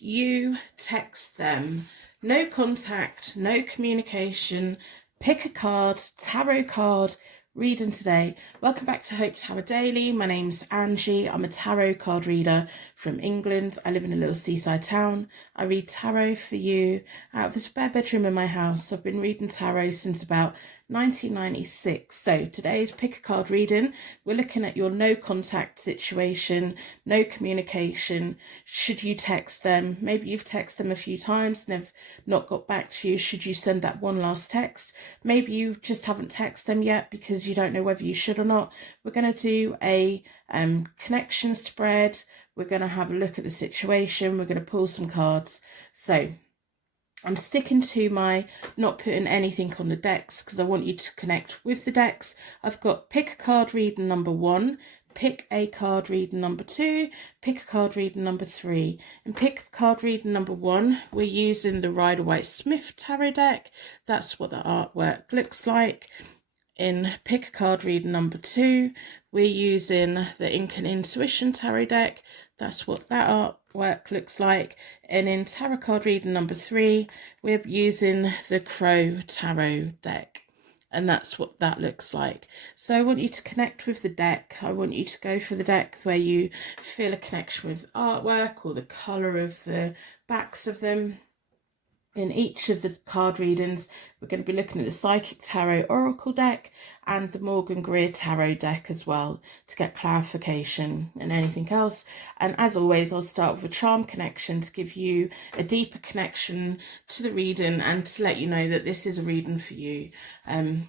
You text them. No contact, no communication. Pick a card, tarot card, reading today. Welcome back to Hope Tarot Daily. My name's Angie. I'm a tarot card reader from England. I live in a little seaside town. I read tarot for you out of the spare bedroom in my house. I've been reading tarot since about 1996. So today's pick a card reading. We're looking at your no contact situation, no communication. Should you text them? Maybe you've texted them a few times and they've not got back to you. Should you send that one last text? Maybe you just haven't texted them yet because you don't know whether you should or not. We're going to do a connection spread. We're going to have a look at the situation. We're going to pull some cards. So I'm sticking to my not putting anything on the decks because I want you to connect with the decks. I've got pick a card reading number 1, pick a card reading number 2, pick a card reading number 3. And pick a card reading number 1, we're using the Rider-Waite-Smith tarot deck. That's what the artwork looks like. In pick a card reading number 2, we're using the Ink and Intuition tarot deck. That's what that artwork looks like. And in tarot card reading number 3, we're using the Crow tarot deck. And that's what that looks like. So I want you to connect with the deck. I want you to go for the deck where you feel a connection with artwork or the colour of the backs of them. In each of the card readings, we're going to be looking at the Psychic Tarot Oracle deck and the Morgan Greer Tarot deck as well to get clarification and anything else. And as always, I'll start with a charm connection to give you a deeper connection to the reading and to let you know that this is a reading for you.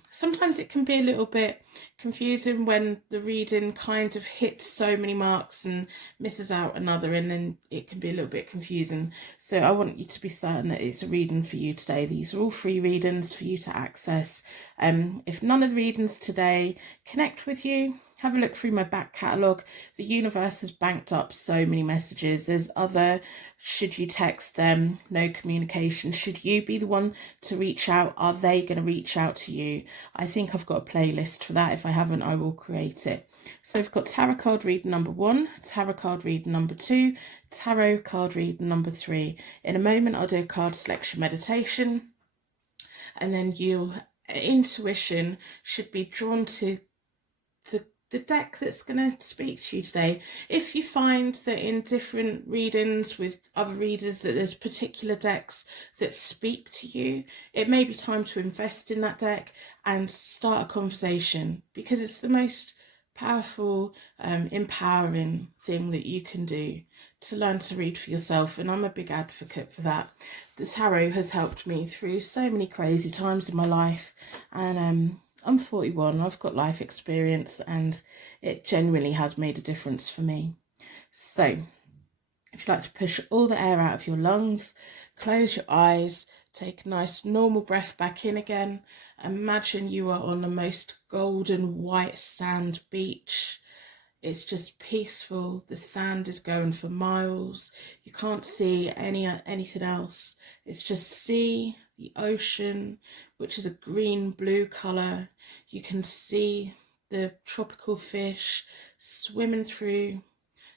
Sometimes it can be a little bit confusing when the reading kind of hits so many marks and misses out another, and then it can be a little bit confusing. So I want you to be certain that it's a reading for you today. These are all free readings for you to access. If none of the readings today connect with you, have a look through my back catalogue. The universe has banked up so many messages. There's other, should you text them, no communication. Should you be the one to reach out? Are they going to reach out to you? I think I've got a playlist for that. If I haven't, I will create it. So we've got tarot card reading number 1, tarot card reading number 2, tarot card reading number 3. In a moment, I'll do a card selection meditation. And then your intuition should be drawn to the deck that's going to speak to you today. If you find that in different readings with other readers that there's particular decks that speak to you, it may be time to invest in that deck and start a conversation, because it's the most powerful, empowering thing that you can do to learn to read for yourself. And I'm a big advocate for that. The tarot has helped me through so many crazy times in my life, and I'm 41, I've got life experience, and it genuinely has made a difference for me. So if you'd like to push all the air out of your lungs, close your eyes, take a nice normal breath back in again. Imagine you are on the most golden white sand beach. It's just peaceful. The sand is going for miles. You can't see anything else. It's just sea, the ocean, which is a green-blue colour. You can see the tropical fish swimming through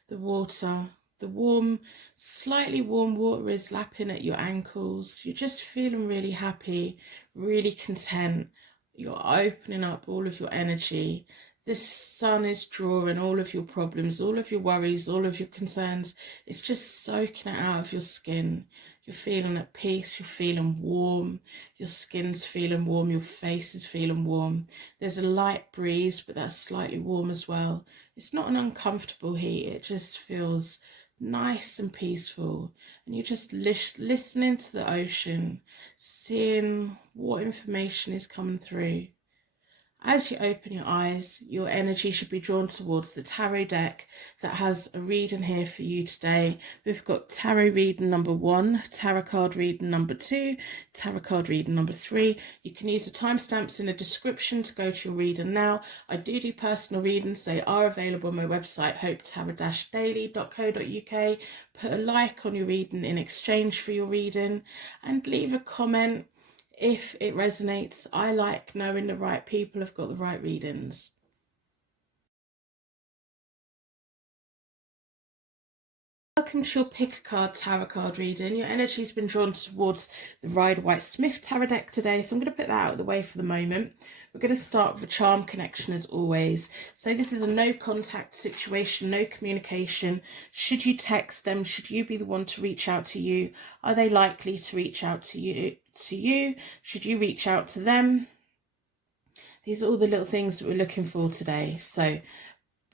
the water. The warm, slightly warm water is lapping at your ankles. You're just feeling really happy, really content. You're opening up all of your energy. This sun is drawing all of your problems, all of your worries, all of your concerns. It's just soaking it out of your skin. You're feeling at peace, you're feeling warm, your skin's feeling warm, your face is feeling warm. There's a light breeze, but that's slightly warm as well. It's not an uncomfortable heat, it just feels nice and peaceful. And you're just listening to the ocean, seeing what information is coming through. As you open your eyes, your energy should be drawn towards the tarot deck that has a reading here for you today. We've got tarot reading number 1, tarot card reading number 2, tarot card reading number 3. You can use the timestamps in the description to go to your reading now. I do personal readings. They are available on my website, hopetarot-daily.co.uk. Put a like on your reading in exchange for your reading, and leave a comment if it resonates. I like knowing the right people have got the right readings. Welcome to your pick a card tarot card reading. Your energy's been drawn towards the Rider-Waite-Smith tarot deck today, so I'm going to put that out of the way for the moment. We're going to start with a charm connection as always. So this is a no contact situation, no communication. Should you text them? Should you be the one to reach out to you? Are they likely to reach out to you? Should you reach out to them? These are all the little things that we're looking for today. So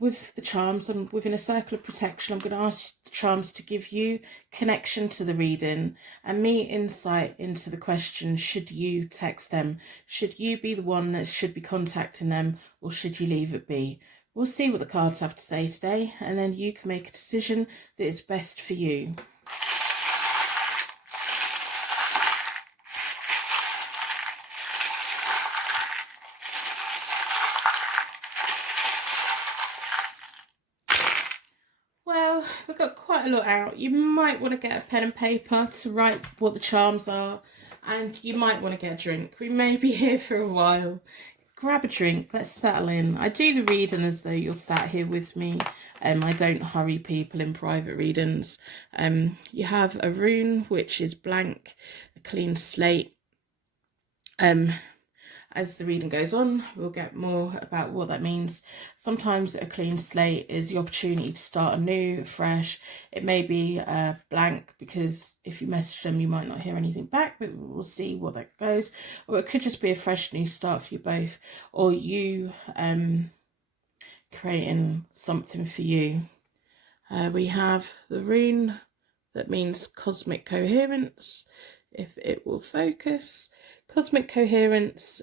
with the charms, I'm within a circle of protection. I'm going to ask the charms to give you connection to the reading and me insight into the question, should you text them? Should you be the one that should be contacting them, or should you leave it be? We'll see what the cards have to say today, and then you can make a decision that is best for you. Well, we've got quite a lot out. You might want to get a pen and paper to write what the charms are, and you might want to get a drink. We may be here for a while. Grab a drink, let's settle in. I do the reading as though you're sat here with me. I don't hurry people in private readings. You have a rune, which is blank, a clean slate. As the reading goes on, we'll get more about what that means. Sometimes a clean slate is the opportunity to start anew, fresh. It may be blank, because if you message them, you might not hear anything back, but we'll see what that goes. Or it could just be a fresh new start for you both, or you creating something for you. We have the rune that means cosmic coherence, if it will focus. Cosmic coherence,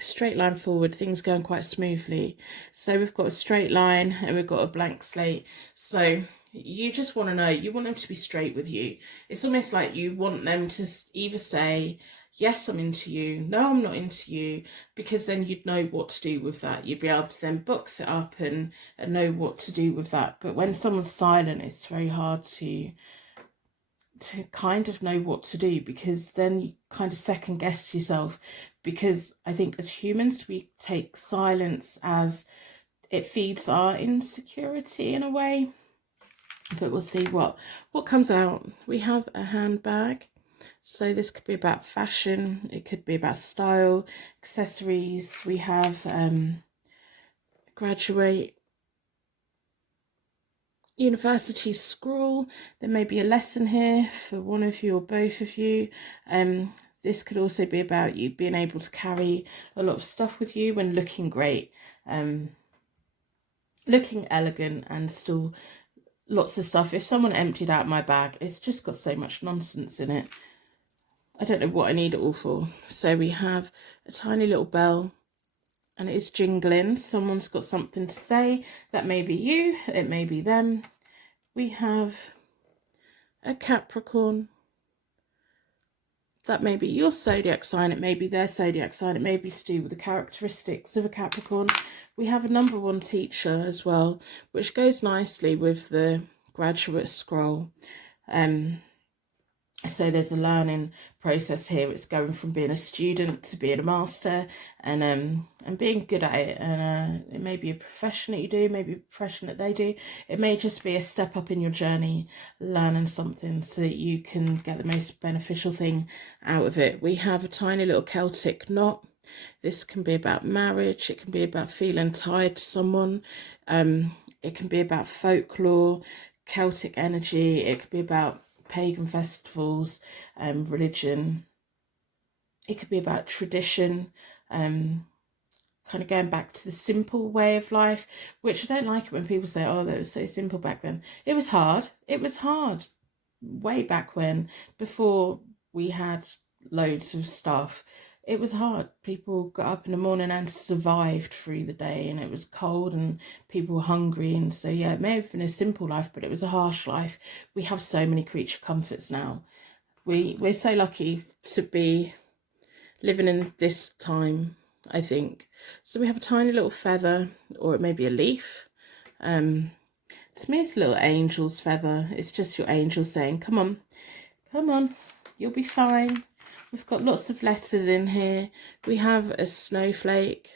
straight line forward, things going quite smoothly. So we've got a straight line and we've got a blank slate. So you just want to know, you want them to be straight with you. It's almost like you want them to either say, yes, I'm into you, no, I'm not into you, because then you'd know what to do with that. You'd be able to then box it up and know what to do with that. But when someone's silent, it's very hard to kind of know what to do, because then you kind of second guess yourself, because I think as humans we take silence as it feeds our insecurity in a way. But we'll see what comes out. We have a handbag, so this could be about fashion, it could be about style, accessories. We have graduate university scroll. There may be a lesson here for one of you or both of you. This could also be about you being able to carry a lot of stuff with you when looking great, looking elegant, and still lots of stuff. If someone emptied out my bag, it's just got so much nonsense in it. I don't know what I need it all for. So we have a tiny little bell, and it is jingling. Someone's got something to say. That may be you, it may be them. We have a Capricorn. That may be your zodiac sign, it may be their zodiac sign, it may be to do with the characteristics of a Capricorn. We have a number one teacher as well, which goes nicely with the graduate scroll. So there's a learning process here. It's going from being a student to being a master, and being good at it. And it may be a profession that you do, maybe a profession that they do. It may just be a step up in your journey, learning something so that you can get the most beneficial thing out of it. We have a tiny little Celtic knot. This can be about marriage. It can be about feeling tied to someone. It can be about folklore, Celtic energy. It could be about pagan festivals, religion. It could be about tradition, kind of going back to the simple way of life, which I don't like it when people say, oh, that was so simple back then. It was hard. It was hard way back when, before we had loads of stuff. It was hard. People got up in the morning and survived through the day, and it was cold and people were hungry. And so, yeah, it may have been a simple life, but it was a harsh life. We have so many creature comforts now. We're so lucky to be living in this time, I think. So we have a tiny little feather, or it may be a leaf. To me, it's a little angel's feather. It's just your angel saying, come on, you'll be fine. We've got lots of letters in here. We have a snowflake.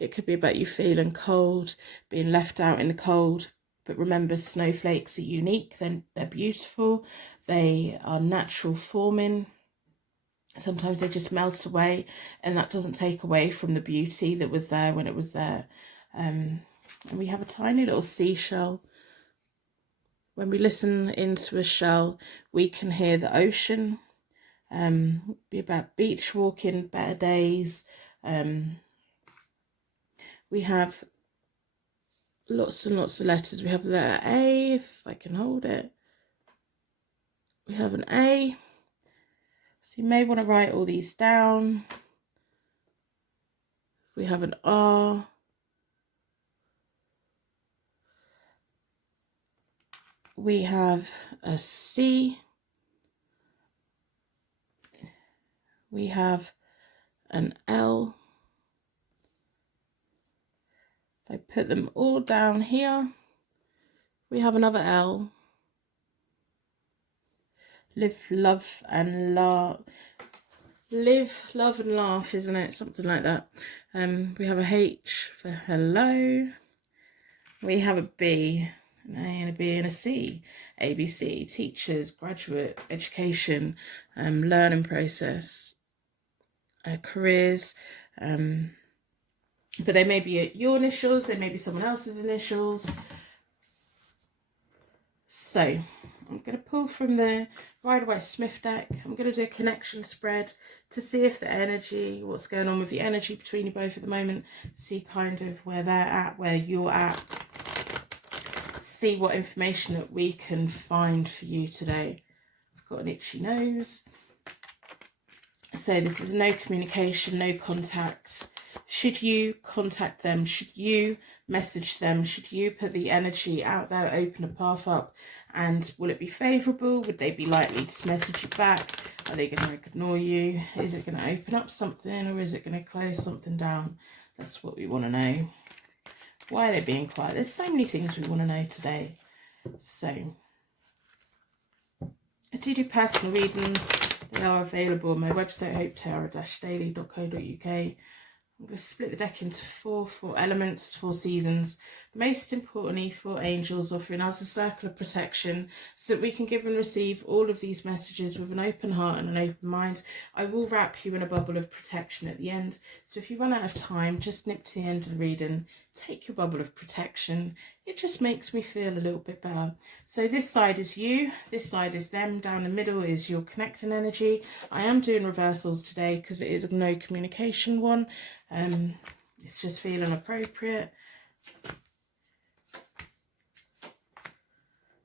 It could be about you feeling cold, being left out in the cold. but remember, snowflakes are unique, they're beautiful, they are natural forming. Sometimes they just melt away, and that doesn't take away from the beauty that was there when it was there. And we have a tiny little seashell. When we listen into a shell, we can hear the ocean. Be about beach walking, better days. We have lots and lots of letters. We have the letter A, if I can hold it. We have an A. So you may want to write all these down. We have an R. We have a C. We have an L. If I put them all down here, we have another L. Live, love and laugh. Live, love and laugh, isn't it? Something like that. We have a H for hello. We have a B, an A and a B and a C. ABC, teachers, graduate, education, learning process, careers. But they may be your initials, they may be someone else's initials. So I'm going to pull from the Rider-Waite-Smith deck. I'm going to do a connection spread to see if the energy, what's going on with the energy between you both at the moment, see kind of where they're at, where you're at, see what information that we can find for you today. I've got an itchy nose. So this is no communication, no contact. Should you contact them? Should you message them? Should you put the energy out there, open a path up? And will it be favourable? Would they be likely to message you back? Are they going to ignore you? Is it going to open up something, or is it going to close something down? That's what we want to know. Why are they being quiet? There's so many things we want to know today. So I do personal readings. They are available on my website, hopetara-daily.co.uk. I'm going to split the deck into four elements, 4 seasons. Most importantly, 4 angels offering us a circle of protection so that we can give and receive all of these messages with an open heart and an open mind. I will wrap you in a bubble of protection at the end. So if you run out of time, just nip to the end of the reading, take your bubble of protection. It just makes me feel a little bit better. So this side is you, this side is them, down the middle is your connecting energy. I am doing reversals today because it is a no communication one. It's just feeling appropriate.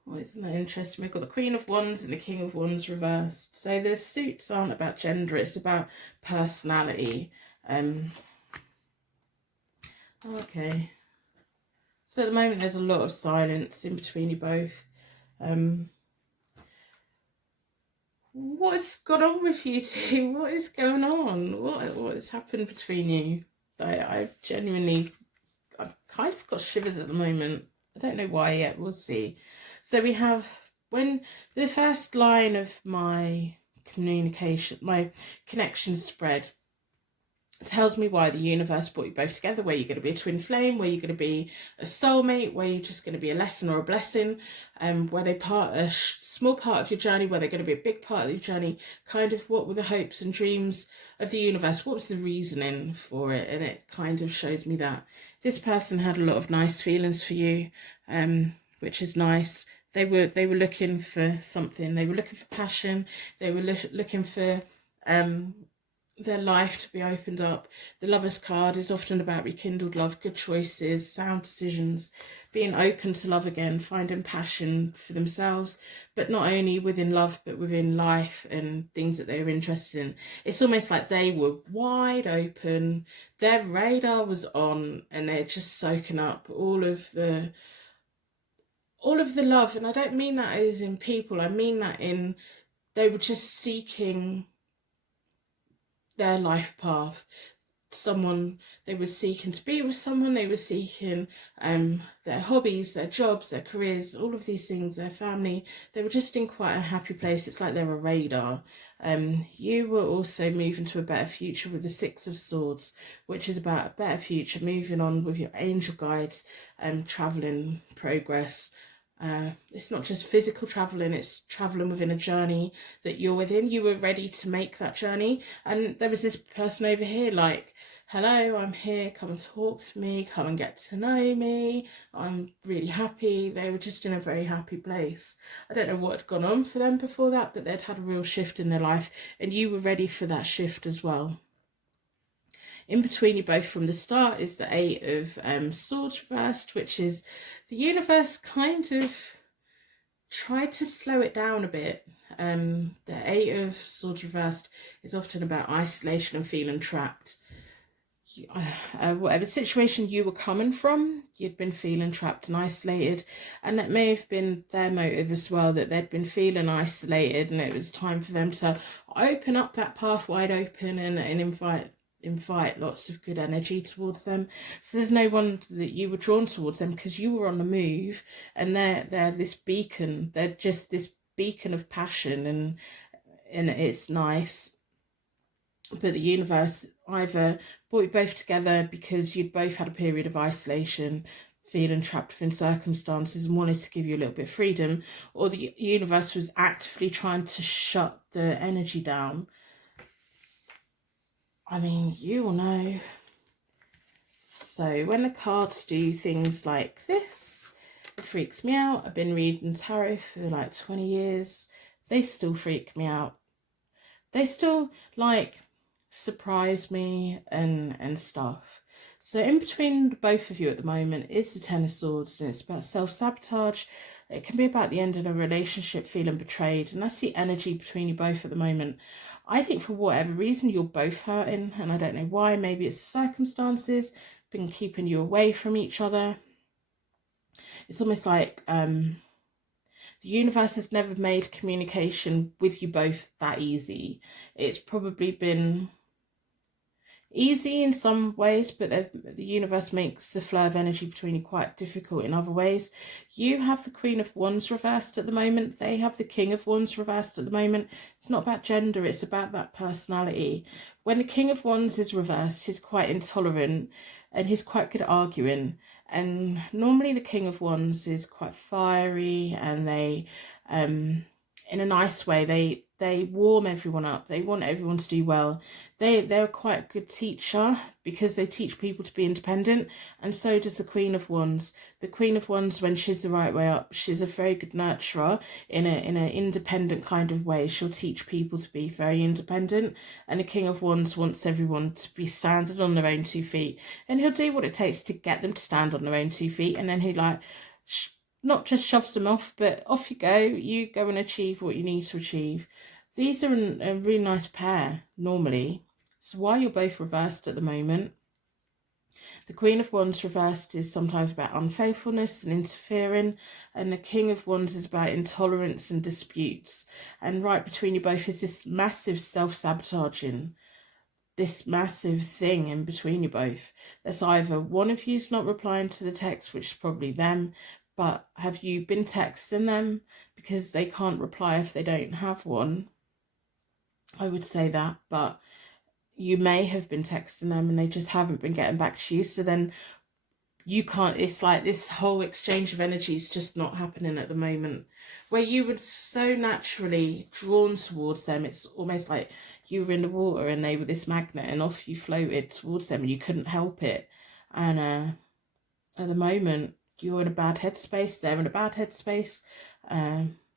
Oh, isn't that interesting? We've got the Queen of Wands and the King of Wands reversed. So the suits aren't about gender, it's about personality. Okay. So at the moment there's a lot of silence in between you both. What has gone on with you two? What is going on? What has happened between you? I've kind of got shivers at the moment. I don't know why yet, we'll see. So we have, when the first line of my communication, my connection spread, tells me why the universe brought you both together, where you're going to be a twin flame, where you're going to be a soulmate, where you're just going to be a lesson or a blessing, where they part a small part of your journey, where they're going to be a big part of your journey. Kind of what were the hopes and dreams of the universe? What was the reasoning for it? And it kind of shows me that this person had a lot of nice feelings for you, which is nice. They were looking for something. They were looking for passion. They were looking for their life to be opened up. The Lover's card is often about rekindled love, good choices, sound decisions, being open to love again, finding passion for themselves, but not only within love, but within life and things that they were interested in. It's almost like they were wide open, their radar was on, and they're just soaking up all of the love. And I don't mean that as in people, I mean that in they were just seeking their life path someone, they were seeking to be with someone, they were seeking their hobbies, their jobs, their careers, all of these things, their family. They were just in quite a happy place. It's like they're a radar. You were also moving to a better future with the Six of Swords, which is about a better future, moving on with your angel guides, traveling, progress. It's not just physical traveling, it's traveling within a journey that you're within. You were ready to make that journey, and there was this person over here like, hello, I'm here, come and talk to me, come and get to know me, I'm really happy. They were just in a very happy place. I don't know what had gone on for them before that, but they'd had a real shift in their life, and you were ready for that shift as well. In between you both from the start is the Eight of Swords reversed, which is the universe kind of tried to slow it down a bit. The Eight of Swords reversed is often about isolation and feeling trapped. Whatever situation you were coming from, you'd been feeling trapped and isolated, and that may have been their motive as well, that they'd been feeling isolated and it was time for them to open up that path wide open and invite lots of good energy towards them. So there's no wonder that you were drawn towards them, because you were on the move, and they're this beacon. They're just this beacon of passion, and it's nice. But the universe either brought you both together because you'd both had a period of isolation, feeling trapped within circumstances and wanted to give you a little bit of freedom, or the universe was actively trying to shut the energy down. I mean, you will know. So when the cards do things like this, it freaks me out. I've been reading tarot for like 20 years. They still freak me out. They still like surprise me and stuff. So in between both of you at the moment is the Ten of Swords, and it's about self-sabotage. It can be about the end of a relationship, feeling betrayed, and that's the energy between you both at the moment. I think for whatever reason you're both hurting, and I don't know why. Maybe it's the circumstances been keeping you away from each other. It's almost like the universe has never made communication with you both that easy. It's probably been easy in some ways, but the universe makes the flow of energy between you quite difficult in other ways. You have the Queen of Wands reversed at the moment. They have the King of Wands reversed at the moment. It's not about gender, it's about that personality. When the King of Wands is reversed, he's quite intolerant and he's quite good at arguing. And normally the King of Wands is quite fiery, and they in a nice way, they warm everyone up. They want everyone to do well. They're quite a good teacher, because they teach people to be independent, and so does the Queen of Wands. The Queen of Wands, when she's the right way up, she's a very good nurturer in an independent kind of way. She'll teach people to be very independent, and the King of Wands wants everyone to be standing on their own 2 feet, and he'll do what it takes to get them to stand on their own 2 feet, and then he not just shoves them off, but off you go. You go and achieve what you need to achieve. These are a really nice pair, normally. So while you're both reversed at the moment, the Queen of Wands reversed is sometimes about unfaithfulness and interfering, and the King of Wands is about intolerance and disputes. And right between you both is this massive self-sabotaging, this massive thing in between you both. There's either one of you's not replying to the text, which is probably them, but have you been texting them because they can't reply if they don't have one? I would say that, but you may have been texting them and they just haven't been getting back to you. So then you can't, it's like this whole exchange of energy is just not happening at the moment. Where you were so naturally drawn towards them, it's almost like you were in the water and they were this magnet, and off you floated towards them and you couldn't help it. And at the moment, you're in a bad headspace, they're in a bad headspace.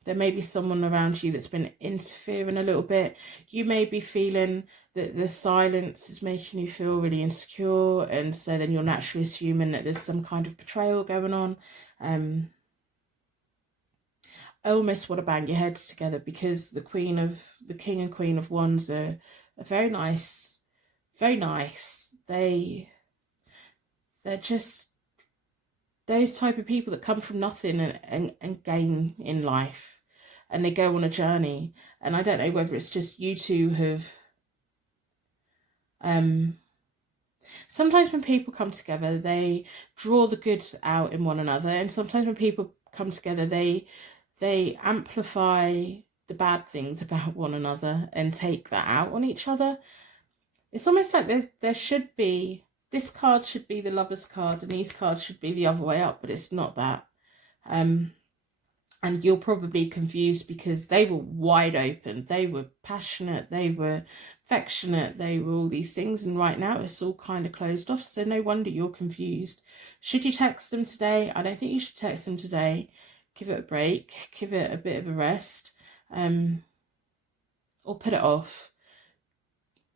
There may be someone around you that's been interfering a little bit. You may be feeling that the silence is making you feel really insecure, and so then you're naturally assuming that there's some kind of betrayal going on. I almost want to bang your heads together, because the King and Queen of Wands are very nice, very nice. They're just those type of people that come from nothing and gain in life, and they go on a journey. And I don't know whether it's just you two have Sometimes when people come together, they draw the good out in one another, and sometimes when people come together, they amplify the bad things about one another and take that out on each other. It's almost like there should be, this card should be the Lover's card and these cards should be the other way up, but it's not that. And you're probably confused because they were wide open, they were passionate, they were affectionate, they were all these things, and right now it's all kind of closed off, so no wonder you're confused. Should you text them today? I don't think you should text them today. Give it a break, give it a bit of a rest, or put it off.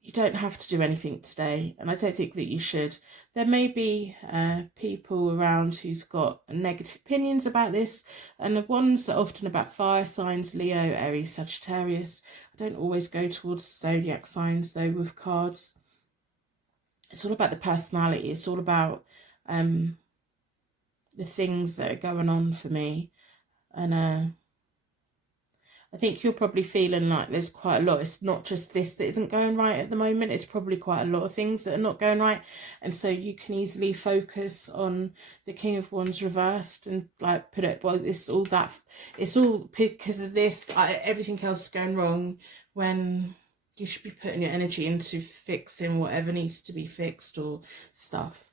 You don't have to do anything today, and I don't think that you should. There may be people around who's got negative opinions about this, and the ones are often about fire signs, Leo, Aries, Sagittarius. I don't always go towards zodiac signs though with cards. It's all about the personality. It's all about the things that are going on for me, and I think you're probably feeling like there's quite a lot. It's not just this that isn't going right at the moment. It's probably quite a lot of things that are not going right. And so you can easily focus on the King of Wands reversed and like put it, well, it's all because of this, everything else is going wrong, when you should be putting your energy into fixing whatever needs to be fixed or stuff.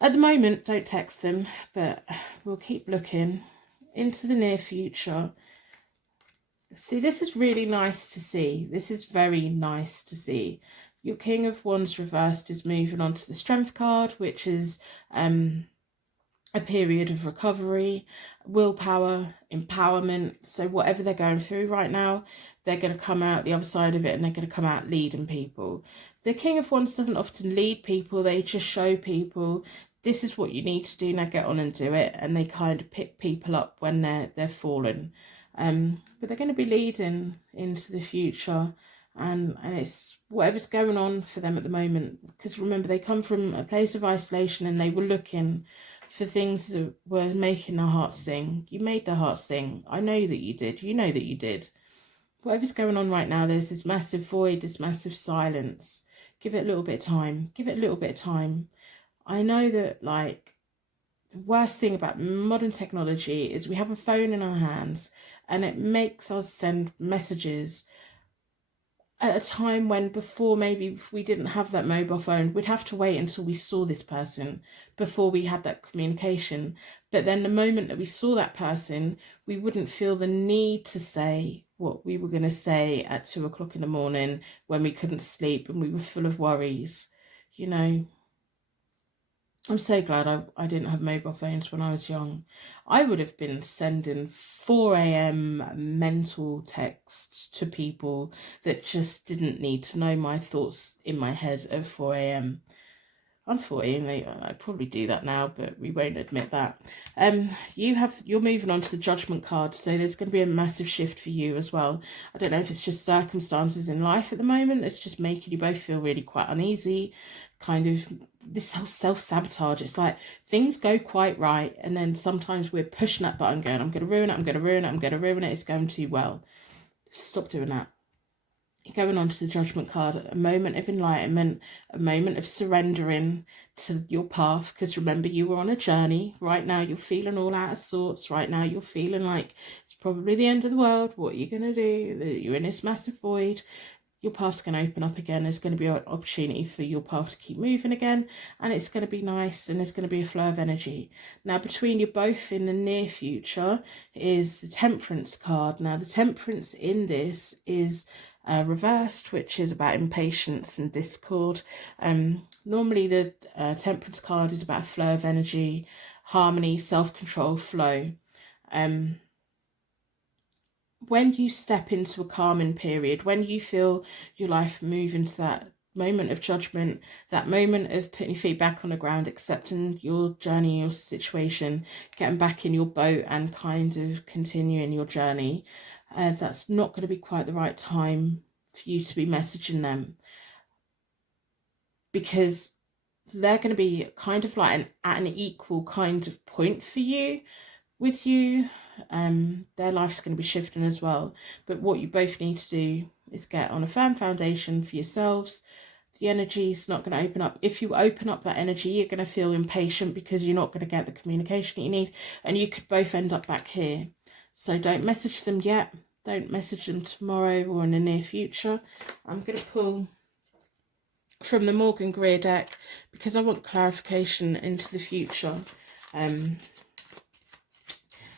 At the moment, don't text them, but we'll keep looking into the near future. See, this is really nice to see. This is very nice to see. Your King of Wands reversed is moving on to the Strength card, which is a period of recovery, willpower, empowerment. So whatever they're going through right now, they're going to come out the other side of it, and they're going to come out leading people. The King of Wands doesn't often lead people. They just show people, this is what you need to do, now get on and do it. And they kind of pick people up when they're fallen. But they're going to be leading into the future, and it's whatever's going on for them at the moment, because remember, they come from a place of isolation and they were looking for things that were making their hearts sing. You made their hearts sing. I know that you did. You know that you did. Whatever's going on right now, there's this massive void, this massive silence. Give it a little bit of time. Give it a little bit of time. I know that, like, the worst thing about modern technology is we have a phone in our hands and it makes us send messages at a time when before, maybe if we didn't have that mobile phone, we'd have to wait until we saw this person before we had that communication. But then the moment that we saw that person, we wouldn't feel the need to say what we were going to say at 2 o'clock in the morning when we couldn't sleep and we were full of worries, you know. I'm so glad I didn't have mobile phones when I was young. I would have been sending 4 a.m. mental texts to people that just didn't need to know my thoughts in my head at 4 a.m. I'm 40 and I probably do that now, but we won't admit that. You're moving on to the Judgment card, so there's going to be a massive shift for you as well. I don't know if it's just circumstances in life at the moment. It's just making you both feel really quite uneasy, kind of this whole self-sabotage. It's like things go quite right, and then sometimes we're pushing that button going, I'm going to ruin it, I'm going to ruin it, I'm going to ruin it, it's going too well. Stop doing that. Going on to the Judgment card, a moment of enlightenment, a moment of surrendering to your path, because remember, you were on a journey. Right now you're feeling all out of sorts. Right now you're feeling like it's probably the end of the world. What are you going to do? You're in this massive void. Your path's going to open up again. There's going to be an opportunity for your path to keep moving again, and it's going to be nice, and there's going to be a flow of energy. Now, between you both in the near future is the Temperance card. Now, the Temperance in this is reversed, which is about impatience and discord. Normally the Temperance card is about a flow of energy, harmony, self-control, flow. When you step into a calming period, when you feel your life move into that moment of judgment, that moment of putting your feet back on the ground, accepting your journey, your situation, getting back in your boat and kind of continuing your journey, that's not going to be quite the right time for you to be messaging them, because they're going to be kind of like at an equal kind of point for you with you. Their life's going to be shifting as well, but what you both need to do is get on a firm foundation for yourselves, the energy is not going to open up. If you open up that energy, you're going to feel impatient because you're not going to get the communication that you need, and you could both end up back here. So don't message them yet. Don't message them tomorrow or in the near future. I'm going to pull from the Morgan Greer deck because I want clarification into the future.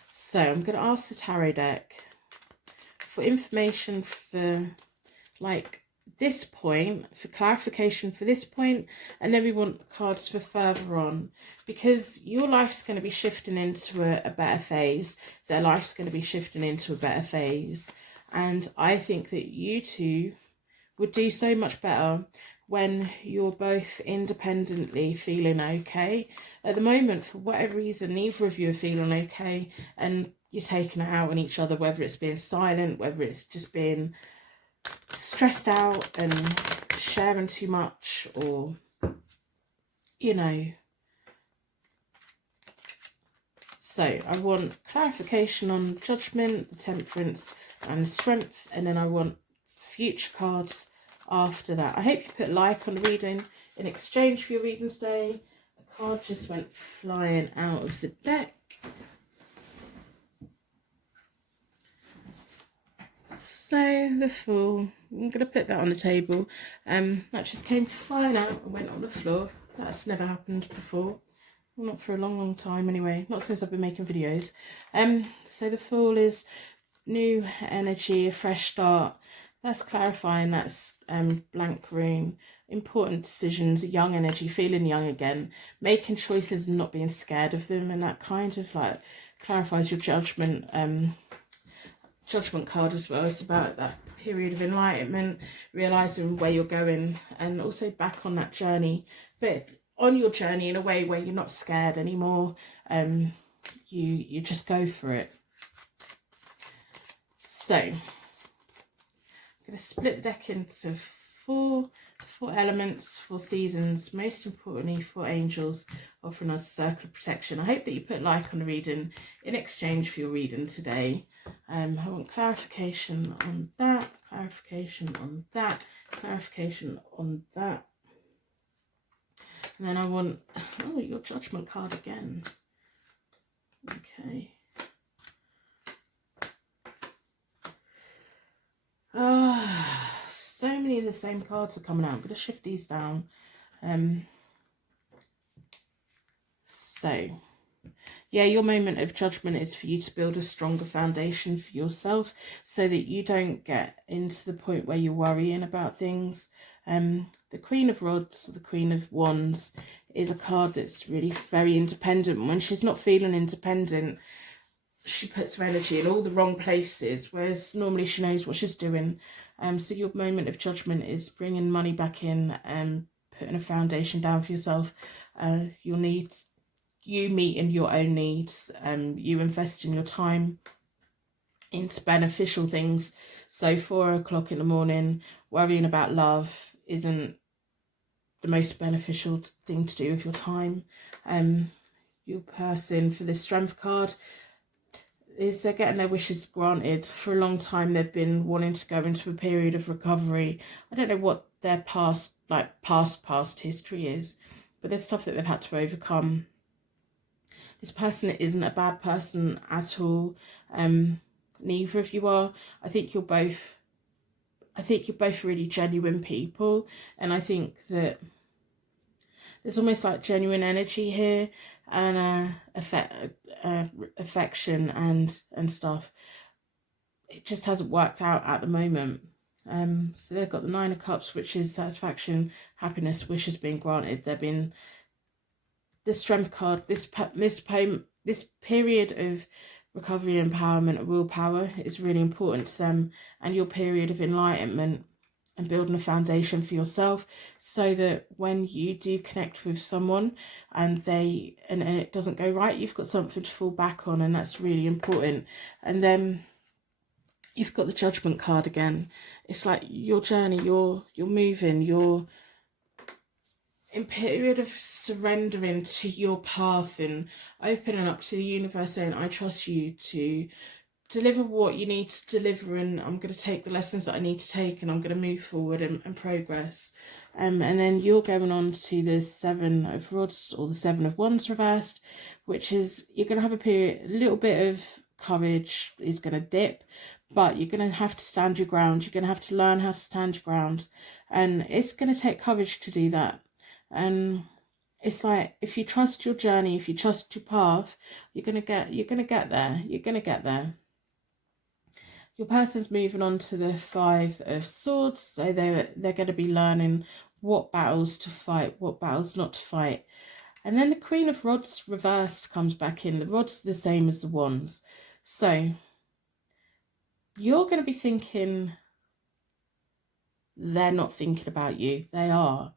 So I'm going to ask the tarot deck for information for like this point, for clarification for this point, and then we want cards for further on, because your life's going to be shifting into a better phase. Their life's going to be shifting into a better phase, and I think that you two would do so much better when you're both independently feeling okay. At the moment, for whatever reason, neither of you are feeling okay, and you're taking it out on each other, whether it's being silent, whether it's just being stressed out and sharing too much, or, you know. So I want clarification on Judgment, the Temperance and the Strength, and then I want future cards after that. I hope you put like on the reading in exchange for your reading today. A card just went flying out of the deck. So the Fool, I'm going to put that on the table. That just came flying out and went on the floor. That's never happened before. Well, not for a long time anyway. Not since I've been making videos. So the Fool is new energy, a fresh start. That's clarifying. That's blank room. Important decisions, young energy, feeling young again. Making choices and not being scared of them. And that kind of like clarifies your judgment. Judgment card as well. It's about that period of enlightenment, realizing where you're going, and also back on that journey, but on your journey in a way where you're not scared anymore. You just go for it. So I'm going to split the deck into four elements, 4 seasons, most importantly 4 angels offering us a circle of protection. I hope that you put like on the reading in exchange for your reading today. I want clarification on that, clarification on that, clarification on that. And then I want, oh, your Judgment card again. Okay. So many of the same cards are coming out. I'm going to shift these down. So, yeah, your moment of judgment is for you to build a stronger foundation for yourself so that you don't get into the point where you're worrying about things. The Queen of Rods, the Queen of Wands, is a card that's really very independent. When she's not feeling independent, she puts her energy in all the wrong places, whereas normally she knows what she's doing. So your moment of judgment is bringing money back in and putting a foundation down for yourself. Your needs, you meeting your own needs, you investing your time into beneficial things. So 4 o'clock in the morning worrying about love isn't the most beneficial thing to do with your time. Your person for the Strength card is they're getting their wishes granted. For a long time they've been wanting to go into a period of recovery. I don't know what their past history is, but there's stuff that they've had to overcome. This person isn't a bad person at all. Neither of you are. I think you're both really genuine people, and I think that there's almost like genuine energy here, and affection and stuff. It just hasn't worked out at the moment. So they've got the 9 of Cups, which is satisfaction, happiness, wishes being granted. They've been the Strength card. This period of recovery, empowerment, and willpower is really important to them, and your period of enlightenment and building a foundation for yourself, so that when you do connect with someone and it doesn't go right, you've got something to fall back on, and that's really important. And then you've got the Judgment card again. It's like your journey, you're moving, you're in period of surrendering to your path and opening up to the universe, saying, I trust you to deliver what you need to deliver, and I'm going to take the lessons that I need to take, and I'm going to move forward and progress. And then you're going on to the 7 of Rods, or the 7 of Wands reversed, which is you're going to have a little bit of courage is going to dip, but you're going to have to stand your ground. You're going to have to learn how to stand your ground, and it's going to take courage to do that. And it's like, if you trust your journey, if you trust your path, you're gonna get there. You're gonna get there. Your person's moving on to the 5 of Swords, so they're going to be learning what battles to fight, what battles not to fight. And then the Queen of Rods reversed comes back in. The Rods are the same as the Wands, so you're going to be thinking they're not thinking about you. They are.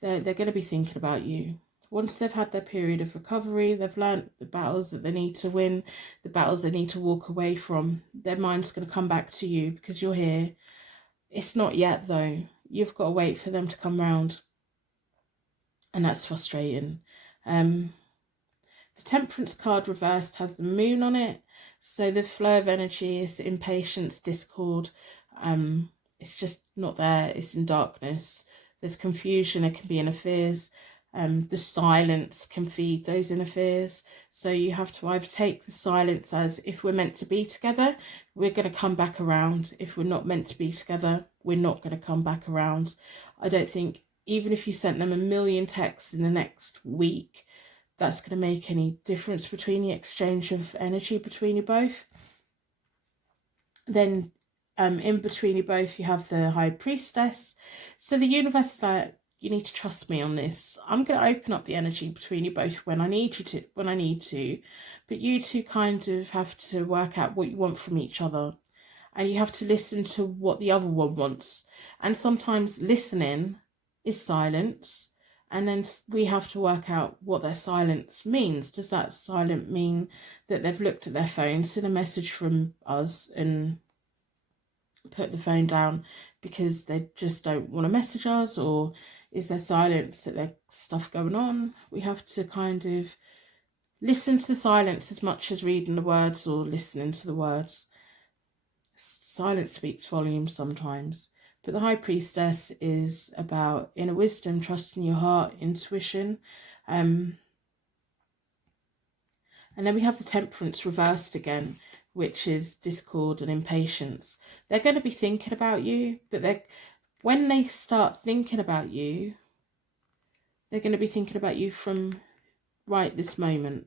They're going to be thinking about you. Once they've had their period of recovery, they've learnt the battles that they need to win, the battles they need to walk away from, their mind's going to come back to you because you're here. It's not yet, though. You've got to wait for them to come round. And that's frustrating. The Temperance card reversed has the moon on it. So the flow of energy is impatience, discord. It's just not there. It's in darkness. There's confusion. It can be inner fears. The silence can feed those inner fears. So you have to either take the silence as, if we're meant to be together, we're going to come back around. If we're not meant to be together, we're not going to come back around. I don't think, even if you sent them 1,000,000 texts in the next week, that's going to make any difference between the exchange of energy between you both. Then in between you both, you have the High Priestess. So the universe is like, you need to trust me on this. I'm going to open up the energy between you both when I need to, but you two kind of have to work out what you want from each other, and you have to listen to what the other one wants. And sometimes listening is silence, and then we have to work out what their silence means. Does that silent mean that they've looked at their phone, seen a message from us, and put the phone down because they just don't want to message us? Or is there silence that there's stuff going on? We have to kind of listen to the silence as much as reading the words or listening to the words. Silence speaks volumes sometimes. But the High Priestess is about inner wisdom, trusting your heart, intuition. And then we have the Temperance reversed again, which is discord and impatience. They're going to be thinking about you, but when they start thinking about you, they're going to be thinking about you from right this moment.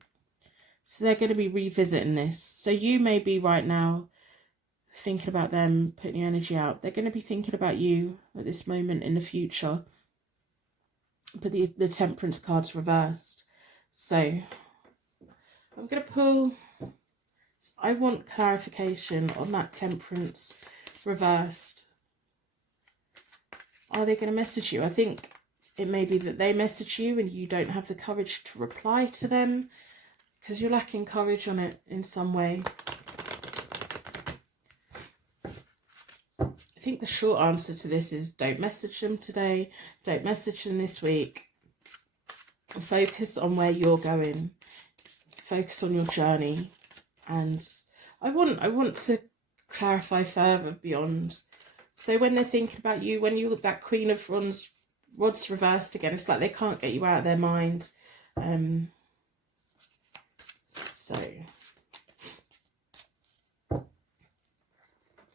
So they're going to be revisiting this. So you may be right now thinking about them, putting your energy out. They're going to be thinking about you at this moment in the future. But the Temperance card's reversed. So I'm going to pull... I want clarification on that Temperance reversed. Are they going to message you? I think it may be that they message you and you don't have the courage to reply to them because you're lacking courage on it in some way. I think the short answer to this is don't message them today. Don't message them this week. Focus on where you're going. Focus on your journey. And I want to clarify further beyond. So when they're thinking about you, when you're that Queen of Rods reversed again, it's like they can't get you out of their mind. So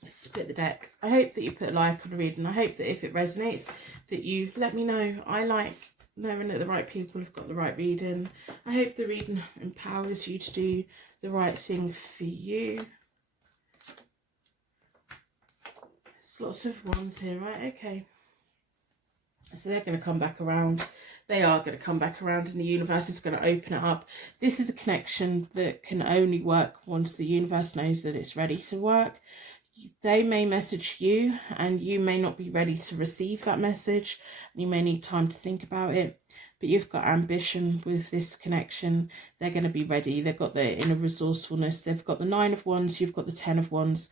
let's split the deck. I hope that you put a like on the reading. I hope that if it resonates, that you let me know. I like knowing that the right people have got the right reading. I hope the reading empowers you to do the right thing for you. There's lots of ones here, right? Okay. So they're going to come back around. They are going to come back around, and the universe is going to open it up. This is a connection that can only work once the universe knows that it's ready to work. They may message you and you may not be ready to receive that message. You may need time to think about it, but you've got ambition with this connection. They're going to be ready. They've got their inner resourcefulness. They've got the 9 of Wands. You've got the 10 of Wands.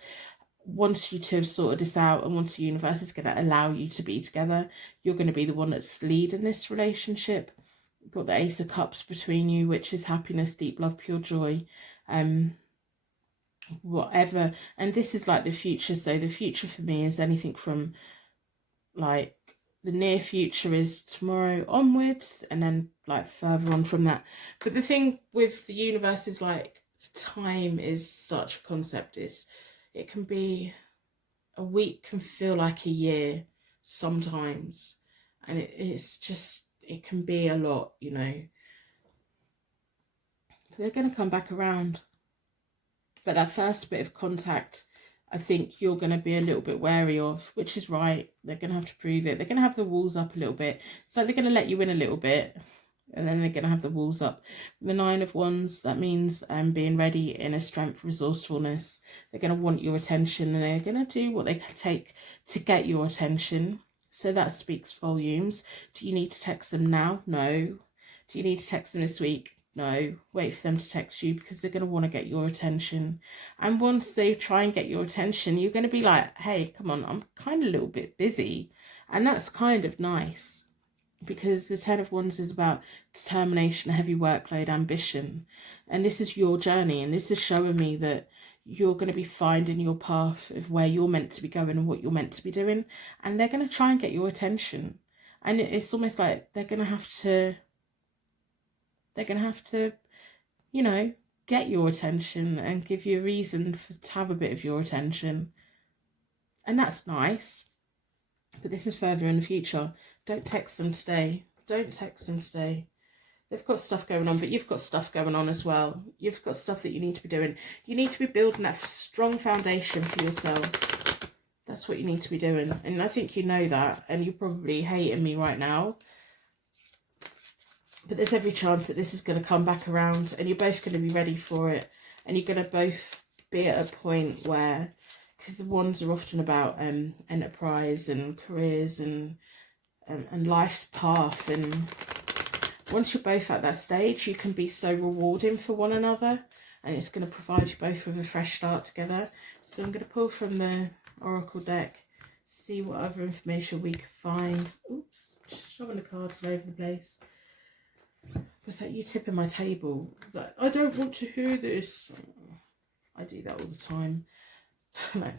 Once you two have sorted this out, and once the universe is going to allow you to be together, you're going to be the one that's leading this relationship. You've got the Ace of Cups between you, which is happiness, deep love, pure joy. whatever. And this is like the future. So the future for me is anything from like the near future is tomorrow onwards, and then like further on from that. But the thing with the universe is like time is such a concept. It can be, a week can feel like a year sometimes, and it's just, it can be a lot, you know. They're going to come back around, but that first bit of contact, I think you're going to be a little bit wary of, which is right. They're going to have to prove it. They're going to have the walls up a little bit. So they're going to let you in a little bit, and then they're going to have the walls up. The 9 of Wands, that means being ready, inner strength, resourcefulness. They're going to want your attention, and they're going to do what they can take to get your attention. So that speaks volumes. Do you need to text them now? No. Do you need to text them this week? No. Wait for them to text you, because they're going to want to get your attention. And once they try and get your attention, you're going to be like, hey, come on, I'm kind of a little bit busy. And that's kind of nice, because the 10 of Wands is about determination, heavy workload, ambition. And this is your journey, and this is showing me that you're going to be finding your path of where you're meant to be going and what you're meant to be doing. And they're going to try and get your attention. And it's almost like they're going to have to, you know, get your attention and give you a reason to have a bit of your attention. And that's nice. But this is further in the future. Don't text them today. Don't text them today. They've got stuff going on, but you've got stuff going on as well. You've got stuff that you need to be doing. You need to be building that strong foundation for yourself. That's what you need to be doing. And I think you know that. And you're probably hating me right now. But there's every chance that this is going to come back around, and you're both going to be ready for it. And you're going to both be at a point where, because the Wands are often about enterprise and careers and life's path. And once you're both at that stage, you can be so rewarding for one another, and it's going to provide you both with a fresh start together. So I'm going to pull from the Oracle deck, see what other information we can find. Oops, shoving the cards all over the place. Was that you tipping my table? Like, I don't want to hear this. I do that all the time. I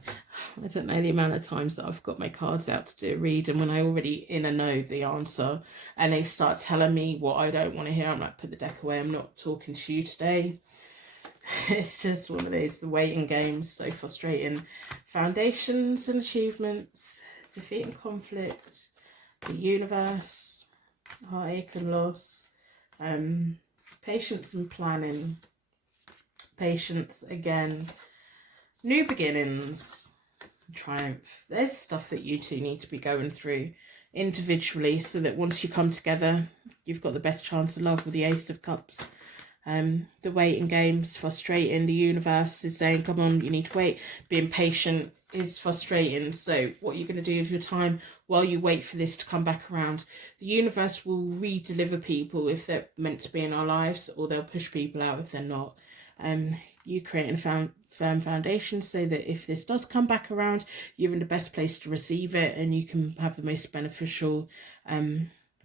don't know the amount of times that I've got my cards out to do a read, and when I already know the answer and they start telling me what I don't want to hear, I'm like, put the deck away, I'm not talking to you today. It's just one of those, the waiting games, so frustrating. Foundations and achievements, defeating conflict, the universe, heartache and loss, patience and planning, patience again, new beginnings, triumph. There's stuff that you two need to be going through individually, so that once you come together, you've got the best chance of love with the Ace of Cups. The waiting game's frustrating. The universe is saying, come on, you need to wait. Being patient is frustrating. So what are you going to do with your time while you wait for this to come back around? The universe will re-deliver people if they're meant to be in our lives, or they'll push people out if they're not. You creating a firm foundation so that if this does come back around, you're in the best place to receive it, and you can have the most beneficial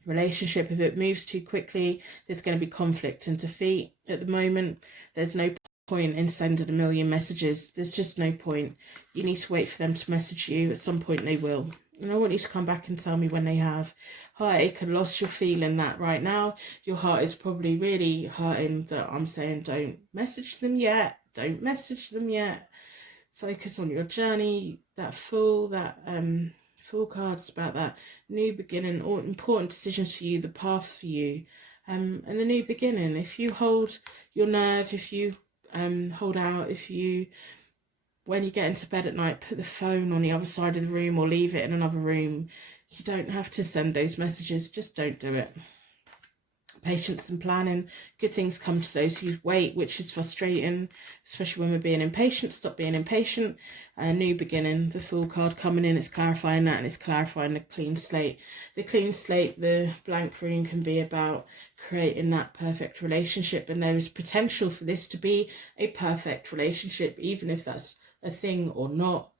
relationship. If it moves too quickly, there's going to be conflict and defeat. At the moment, there's no point in sending a million messages. There's just no point. You need to wait for them to message you. At some point they will, and I want you to come back and tell me when they have. Heartache and loss, you're feeling that right now. Your heart is probably really hurting that I'm saying don't message them yet. Don't message them yet. Focus on your journey. That Fool card's about that new beginning, or important decisions for you, the path for you, and the new beginning. If you hold your nerve, if you hold out, if you, when you get into bed at night, put the phone on the other side of the room or leave it in another room. You don't have to send those messages. Just don't do it. Patience and planning. Good things come to those who wait, which is frustrating, especially when we're being impatient. Stop being impatient. A new beginning. The Fool card coming in, it's clarifying that, and it's clarifying the clean slate. The clean slate, the blank room, can be about creating that perfect relationship, and there is potential for this to be a perfect relationship, even if that's a thing or not.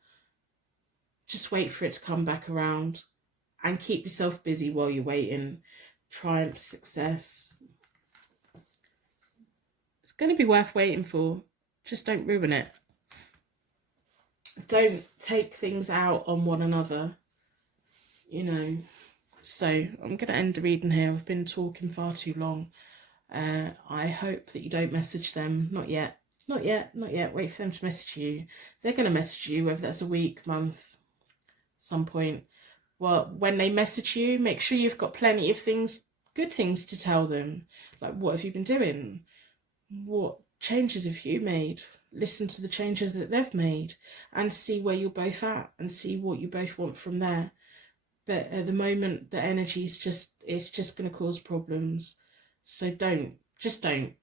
Just wait for it to come back around, and keep yourself busy while you're waiting. Triumph, success. It's going to be worth waiting for. Just don't ruin it. don't take things out on one another, you know. So I'm going to end the reading here. I've been talking far too long. I hope that you don't message them. Not yet. Not yet. Not yet. Wait for them to message you. They're going to message you, whether that's a week, month, some point. Well, when they message you, make sure you've got plenty of things, good things to tell them. Like, what have you been doing? What changes have you made? Listen to the changes that they've made and see where you're both at and see what you both want from there. But at the moment, the energy is it's just going to cause problems. So just don't.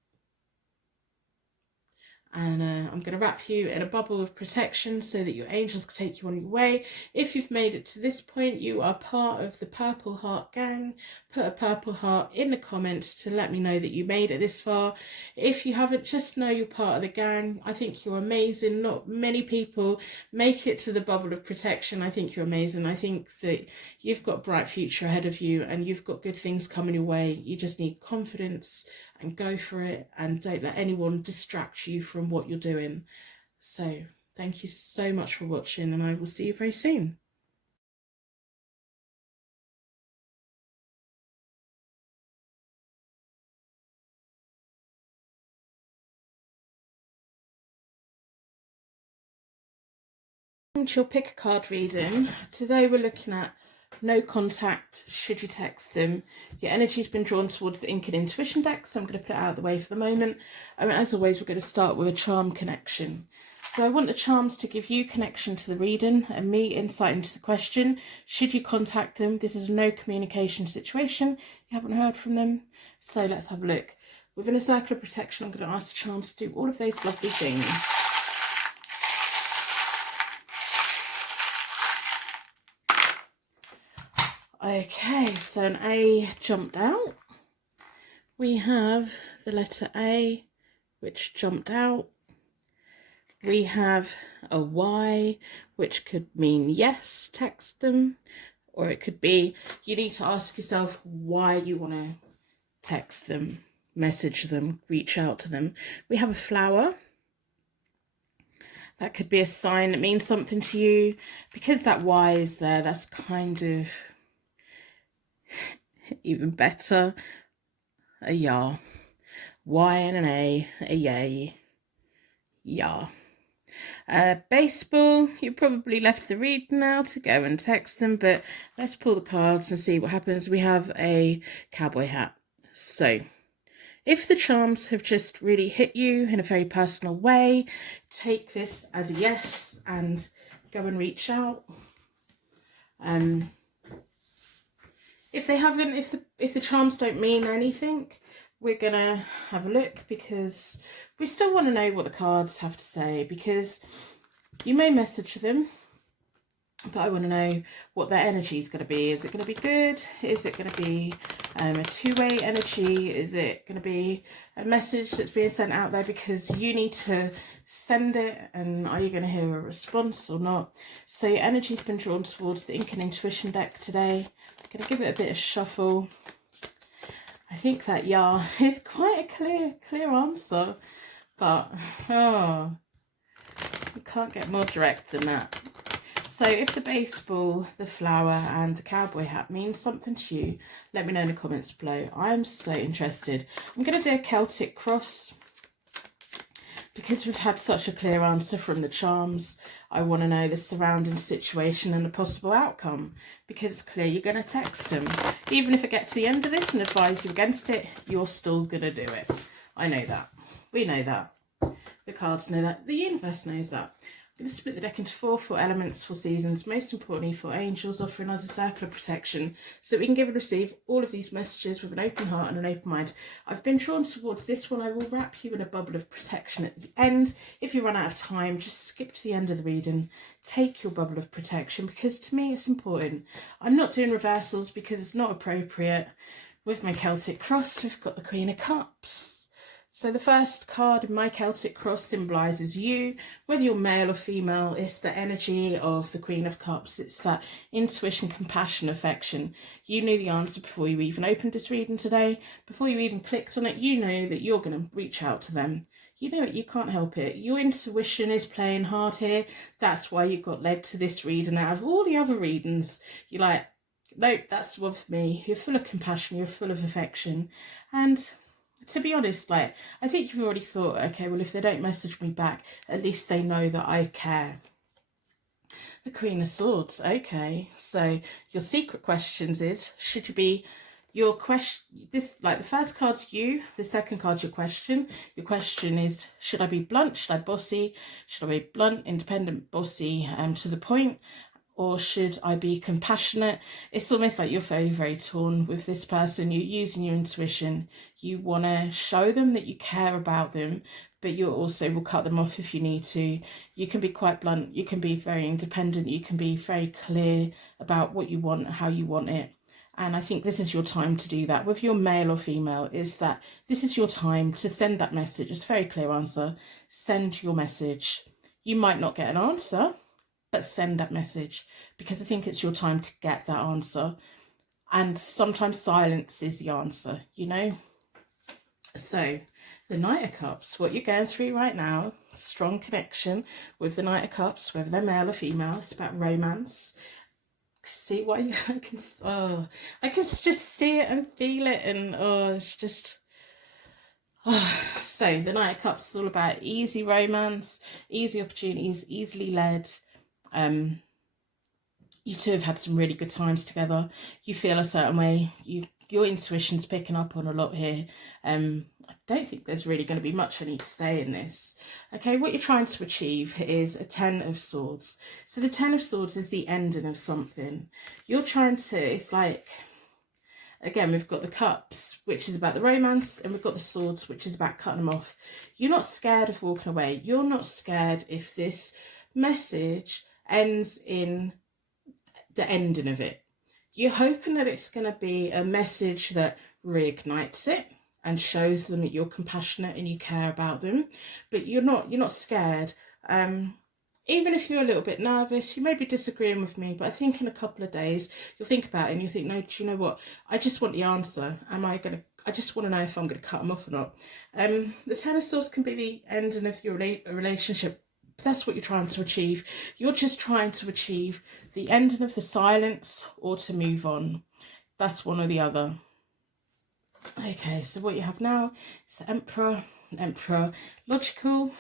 And I'm going to wrap you in a bubble of protection so that your angels can take you on your way. If you've made it to this point, you are part of the Purple Heart gang. Put a purple heart in the comments to let me know that you made it this far. If you haven't, just know you're part of the gang. I think you're amazing. Not many people make it to the bubble of protection. I think you're amazing. I think that you've got a bright future ahead of you and you've got good things coming your way. You just need confidence and go for it, and don't let anyone distract you from what you're doing. So thank you so much for watching, and I will see you very soon. Your pick a card reading. Today we're looking at no contact, should you text them. Your energy's been drawn towards the Ink and Intuition deck, so I'm going to put it out of the way for the moment. And as always, we're going to start with a charm connection. So I want the charms to give you connection to the reading and me insight into the question. Should you contact them? This is a no communication situation. You haven't heard from them. So let's have a look. Within a circle of protection, I'm going to ask the charms to do all of those lovely things. Okay, so an A jumped out. We have the letter A, which jumped out. We have a Y, which could mean yes, text them. Or it could be, you need to ask yourself why you want to text them, message them, reach out to them. We have a flower. That could be a sign that means something to you. Because that Y is there, that's kind of even better. A ya. Y and an A yay. Ya. Baseball, you probably left the read now to go and text them, but let's pull the cards and see what happens. We have a cowboy hat. So if the charms have just really hit you in a very personal way, take this as a yes and go and reach out. If they haven't, if the charms don't mean anything, we're gonna have a look, because we still want to know what the cards have to say, because you may message them, but I want to know what their energy is going to be. Is it going to be good? Is it going to be a two-way energy? Is it going to be a message that's being sent out there because you need to send it, and are you going to hear a response or not? So your energy's been drawn towards the Ink and Intuition deck today. I'm going to give it a bit of shuffle. I think that yeah is quite a clear answer, but you can't get more direct than that. So if the baseball, the flower and the cowboy hat means something to you, let me know in the comments below. I'm so interested. I'm going to do a Celtic Cross. Because we've had such a clear answer from the charms, I want to know the surrounding situation and the possible outcome. Because it's clear you're going to text them. Even if I get to the end of this and advise you against it, you're still going to do it. I know that. We know that. The cards know that. The universe knows that. I'm going to split the deck into four elements, 4 seasons, most importantly 4 angels, offering us a circle of protection so we can give and receive all of these messages with an open heart and an open mind. I've been drawn towards this one. I will wrap you in a bubble of protection at the end. If you run out of time, just skip to the end of the reading. Take your bubble of protection, because to me it's important. I'm not doing reversals because it's not appropriate. With my Celtic Cross, we've got the Queen of Cups. So the first card in my Celtic Cross symbolises you, whether you're male or female. It's the energy of the Queen of Cups. It's that intuition, compassion, affection. You knew the answer before you even opened this reading today. Before you even clicked on it, you know that you're going to reach out to them. you know it, you can't help it. Your intuition is playing hard here. That's why you got led to this reading out of all the other readings. You're like, nope, that's the one for me. You're full of compassion, you're full of affection. And to be honest, like, I think you've already thought, okay, well, if they don't message me back, at least they know that I care. The Queen of Swords. Okay, so your secret questions is, should you be your question, this, like, the first card's you, the second card's your question. Your question is, should I be blunt, should I bossy, should I be blunt, independent, bossy, to the point, or should I be compassionate? It's almost like you're very, very torn with this person. You're using your intuition. You want to show them that you care about them, but you also will cut them off if you need to. You can be quite blunt. You can be very independent. You can be very clear about what you want, how you want it. And I think this is your time to do that. With your male or female, is that this is your time to send that message. It's a very clear answer. Send your message. You might not get an answer, but send that message, because I think it's your time to get that answer. And sometimes silence is the answer, you know? So the Knight of Cups, what you're going through right now, strong connection with the Knight of Cups, whether they're male or female. It's about romance. See what I can, oh, I can just see it and feel it, and oh, it's just, oh. So the Knight of Cups is all about easy romance, easy opportunities, easily led. You two have had some really good times together. You feel a certain way. Your intuition's picking up on a lot here. I don't think there's really going to be much I need to say in this. Okay, what you're trying to achieve is a 10 of Swords. So the 10 of Swords is the ending of something. You're trying to, it's like, again, we've got the Cups, which is about the romance, and we've got the Swords, which is about cutting them off. You're not scared of walking away. You're not scared if this message ends in the ending of it. You're hoping that it's going to be a message that reignites it and shows them that you're compassionate and you care about them, but you're not scared. Even if you're a little bit nervous, you may be disagreeing with me, but I think in a couple of days you'll think about it and you think, no, do you know what? I just want the answer. I just want to know if I'm going to cut them off or not. The Ten of Swords can be the ending of your relationship. That's what you're trying to achieve. You're just trying to achieve the ending of the silence or to move on. That's one or the other. Okay, so what you have now is the Emperor, logical.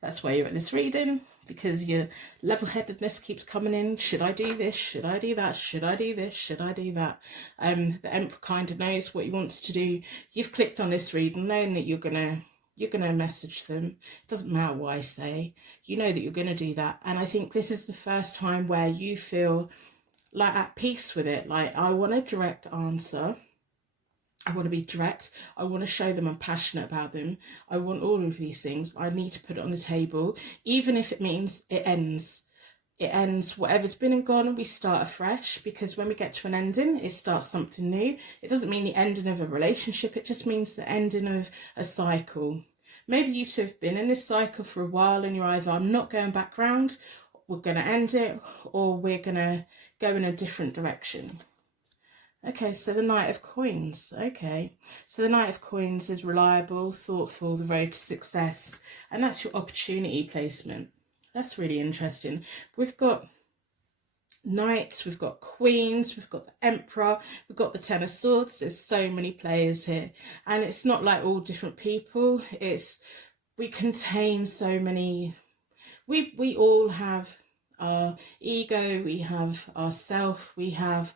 That's why you're at this reading, because your level-headedness keeps coming in. Should I do this? Should I do that? Should I do this? Should I do that? The Emperor kind of knows what he wants to do. You've clicked on this reading knowing that you're gonna message them. It doesn't matter what I say. You know that you're gonna do that. And I think this is the first time where you feel like at peace with it. Like, I want a direct answer. I want to be direct. I want to show them I'm passionate about them. I want all of these things. I need to put it on the table, even if it means it ends. It ends whatever's been and gone, and we start afresh, because when we get to an ending, it starts something new. It doesn't mean the ending of a relationship. It just means the ending of a cycle. Maybe you two have been in this cycle for a while and you're either, I'm not going back round, we're going to end it, or we're going to go in a different direction. Okay, so the Knight of Coins. Okay, so the Knight of Coins is reliable, thoughtful, the road to success. And that's your opportunity placement. That's really interesting. We've got Knights, we've got Queens, we've got the Emperor, we've got the Ten of Swords. There's so many players here. And it's not like all different people. We contain so many. We all have our ego, we have our self, we have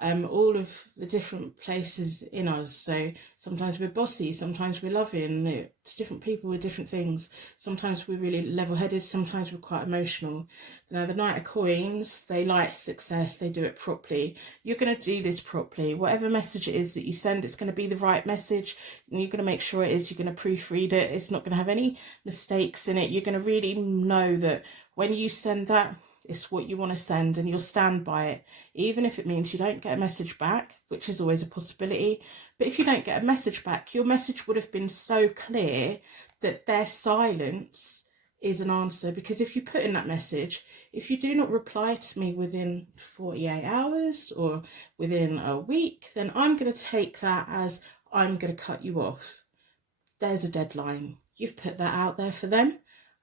all of the different places in us. So sometimes we're bossy, sometimes we're loving. It's different people with different things. Sometimes we're really level-headed, sometimes we're quite emotional. Now the Knight of Coins, they like success, they do it properly. You're going to do this properly. Whatever message it is that you send, it's going to be the right message, and you're going to make sure it is. You're going to proofread it. It's not going to have any mistakes in it. You're going to really know that when you send that, it's what you want to send, and you'll stand by it, even if it means you don't get a message back, which is always a possibility. But if you don't get a message back, your message would have been so clear that their silence is an answer. Because if you put in that message, if you do not reply to me within 48 hours or within a week, then I'm going to take that as I'm going to cut you off. There's a deadline. you've put that out there for them,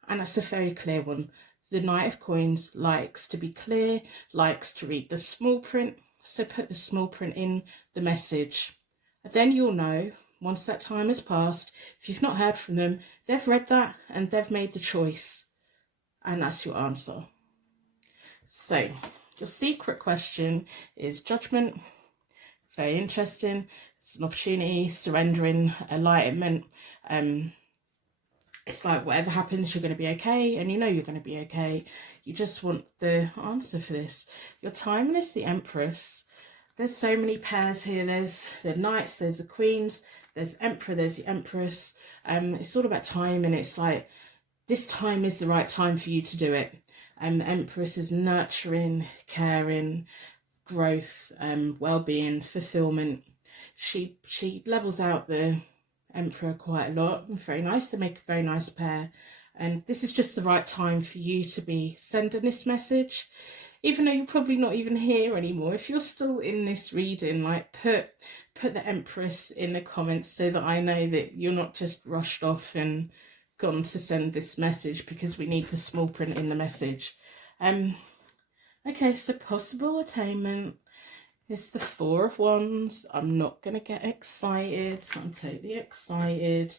and that's a very clear one. The Knight of Coins likes to be clear, likes to read the small print, so put the small print in the message. And then you'll know, once that time has passed, if you've not heard from them, they've read that and they've made the choice, and that's your answer. So your secret question is judgment. Very interesting. It's an opportunity, surrendering, enlightenment. It's like whatever happens, you're going to be okay, and you know you're going to be okay. You just want the answer for this. Your timeless, the Empress. There's so many pairs here. There's the Knights, there's the Queens, there's Emperor, there's the Empress. It's all about time, and it's like this time is the right time for you to do it. The Empress is nurturing, caring, growth, well-being, fulfillment. She levels out the Emperor quite a lot. Very nice. They make a very nice pair, and this is just the right time for you to be sending this message, even though you're probably not even here anymore. If you're still in this reading, like put the Empress in the comments so that I know that you're not just rushed off and gone to send this message, because we need the small print in the message. Okay, so possible attainment. It's the Four of Wands. I'm not going to get excited. I'm totally excited.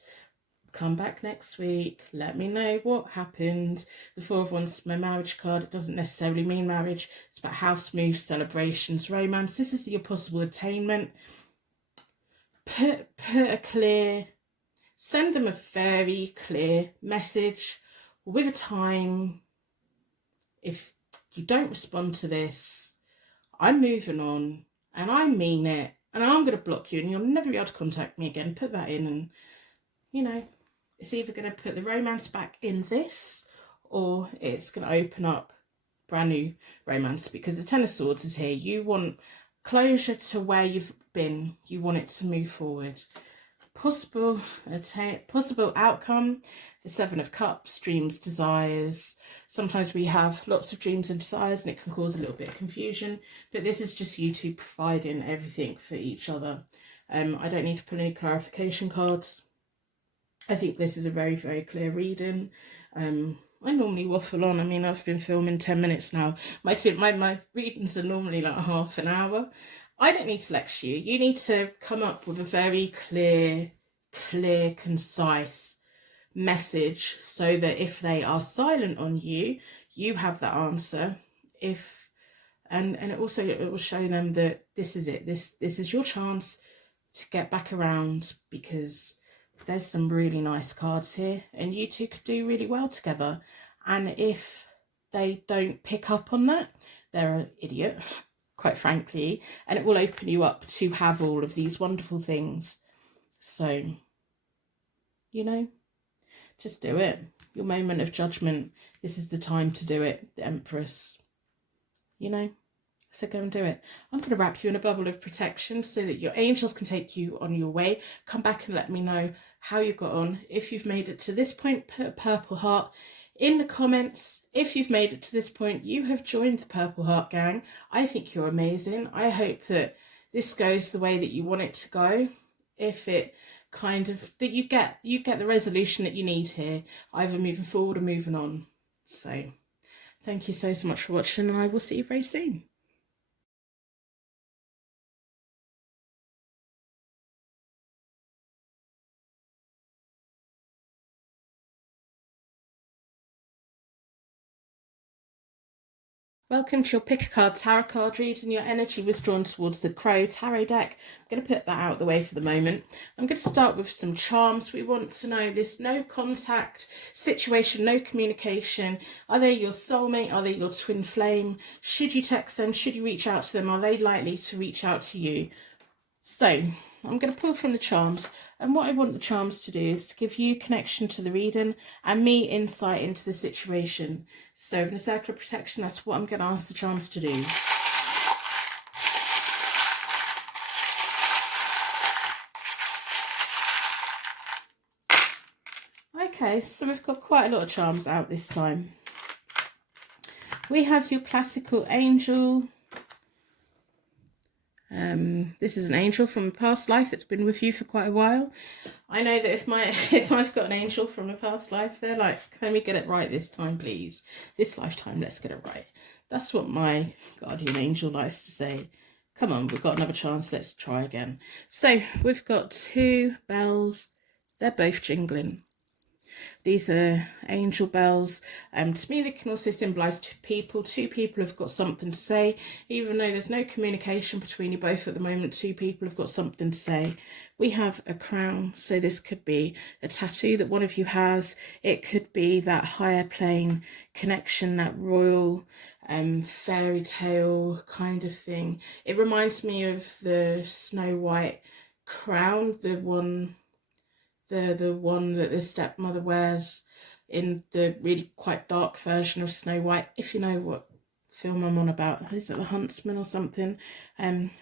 Come back next week. Let me know what happens. The Four of Wands is my marriage card. It doesn't necessarily mean marriage. It's about house moves, celebrations, romance. This is your possible attainment. Put a clear... Send them a very clear message with a time. If you don't respond to this, I'm moving on, and I mean it, and I'm going to block you, and you'll never be able to contact me again. Put that in, and, you know, it's either going to put the romance back in this, or it's going to open up brand new romance, because the Ten of Swords is here. You want closure to where you've been. You want it to move forward. Possible outcome, the Seven of Cups, dreams, desires. Sometimes we have lots of dreams and desires, and it can cause a little bit of confusion, but this is just you two providing everything for each other. I don't need to pull any clarification cards. I think this is a very, very clear reading. I normally waffle on. I mean, I've been filming 10 minutes now. My readings are normally like half an hour. I don't need to lecture you. You need to come up with a very clear, concise message, so that if they are silent on you, you have that answer. And it will show them that this is it. This is your chance to get back around, because there's some really nice cards here, and you two could do really well together. And if they don't pick up on that, they're an idiot. Quite frankly, and it will open you up to have all of these wonderful things. So, you know, just do it. Your moment of judgment. This is the time to do it, the Empress. You know, so go and do it. I'm going to wrap you in a bubble of protection so that your angels can take you on your way. Come back and let me know how you got on. If you've made it to this point, put a purple heart in the comments. If you've made it to this point, you have joined the Purple Heart Gang. I think you're amazing. I hope that this goes the way that you want it to go. If it kind of, that you get the resolution that you need here, either moving forward or moving on. So thank you so much for watching, and I will see you very soon. Welcome to your pick a card tarot card reading. Your energy was drawn towards the Crow tarot deck. I'm going to put that out of the way for the moment. I'm going to start with some charms. We want to know this no contact situation, no communication. Are they your soulmate? Are they your twin flame? Should you text them? Should you reach out to them? Are they likely to reach out to you? So I'm going to pull from the charms, and what I want the charms to do is to give you connection to the reading and me insight into the situation. So in a circle of protection, that's what I'm going to ask the charms to do. Okay, so we've got quite a lot of charms out this time. We have your classical angel, This is an angel from a past life that's been with you for quite a while. I know that if I've got an angel from a past life, they're like, can we get it right this time, please? This lifetime, let's get it right. That's what my guardian angel likes to say. Come on, we've got another chance, let's try again. So we've got 2 bells. They're both jingling. These are angel bells. To me, they can also symbolise 2 people. 2 people have got something to say. Even though there's no communication between you both at the moment, 2 people have got something to say. We have a crown, so this could be a tattoo that one of you has. It could be that higher plane connection, that royal fairy tale kind of thing. It reminds me of the Snow White crown, the one that the stepmother wears in the really quite dark version of Snow White. If you know what film I'm on about, is it The Huntsman or something?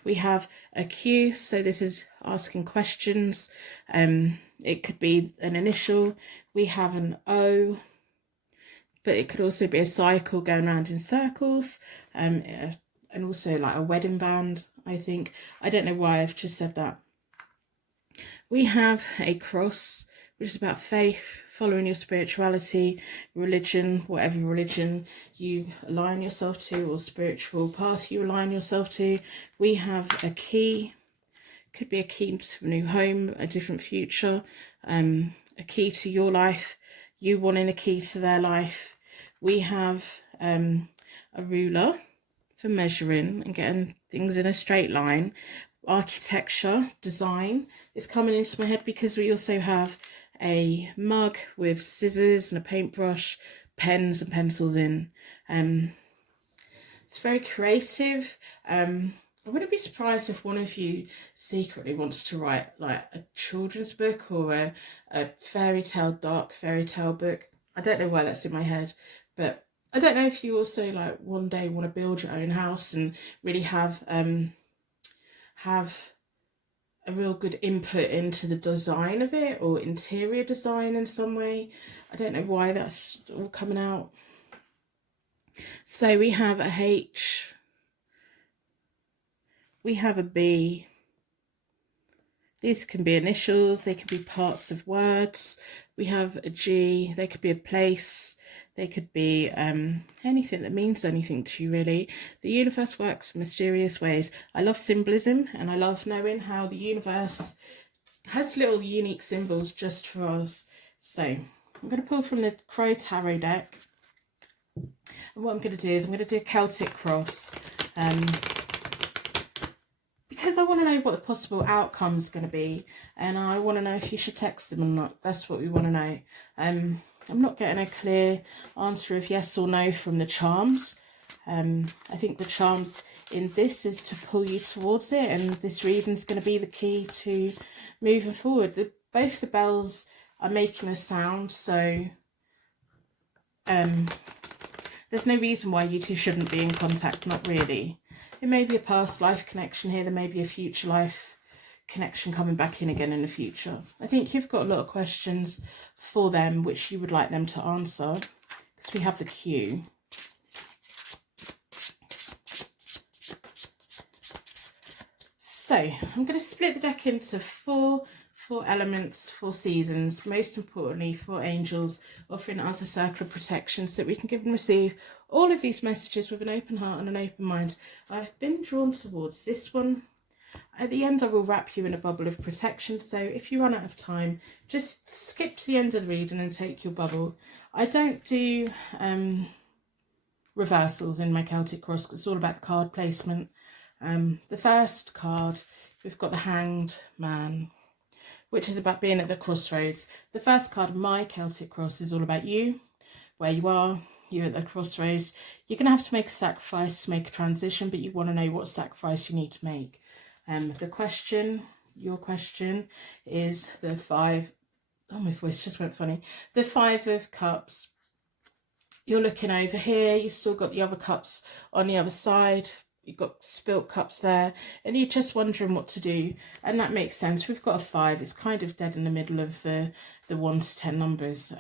We have a Q, so this is asking questions. It could be an initial. We have an O, but it could also be a cycle going around in circles, and also like a wedding band, I think. I don't know why I've just said that. We have a cross, which is about faith, following your spirituality, religion, whatever religion you align yourself to, or spiritual path you align yourself to. We have a key, could be a key to a new home, a different future, a key to your life, you wanting a key to their life. We have a ruler for measuring and getting things in a straight line. Architecture, design is coming into my head, because we also have a mug with scissors and a paintbrush, pens and pencils in. It's very creative. I wouldn't be surprised if one of you secretly wants to write like a children's book or a fairy tale, dark fairy tale book. I don't know why that's in my head, but I don't know if you also like one day want to build your own house and really have a real good input into the design of it, or interior design in some way. I don't know why that's all coming out. So we have a H, we have a B. These can be initials, they can be parts of words. We have a G, they could be a place, they could be anything that means anything to you, really. The universe works in mysterious ways. I love symbolism, and I love knowing how the universe has little unique symbols just for us. So I'm going to pull from the Crow Tarot deck. And what I'm going to do is I'm going to do a Celtic Cross. Because I want to know what the possible outcome is going to be, and I want to know if you should text them or not. That's what we want to know. I'm not getting a clear answer of yes or no from the charms. I think the charms in this is to pull you towards it, and this reading is going to be the key to moving forward. Both the bells are making a sound, so there's no reason why you two shouldn't be in contact, not really. It may be a past life connection here. There may be a future life connection coming back in again in the future. I think you've got a lot of questions for them which you would like them to answer, because we have the Q. So I'm going to split the deck into four elements, 4 seasons, most importantly 4 angels, offering us a circle of protection so that we can give and receive all of these messages with an open heart and an open mind. I've been drawn towards this one. At the end I will wrap you in a bubble of protection, so if you run out of time, just skip to the end of the reading and take your bubble. I don't do reversals in my Celtic Cross, because it's all about the card placement. The first card, we've got the Hanged Man, which is about being at the crossroads. The first card of my Celtic Cross is all about you, where you are, you're at the crossroads. You're going to have to make a sacrifice to make a transition, but you want to know what sacrifice you need to make. The question, your question, is the 5, oh my voice just went funny, the 5 of Cups. You're looking over here, you've still got the other cups on the other side. You've got spilt cups there, and you're just wondering what to do, and that makes sense. We've got a 5. It's kind of dead in the middle of the 1 to 10 numbers.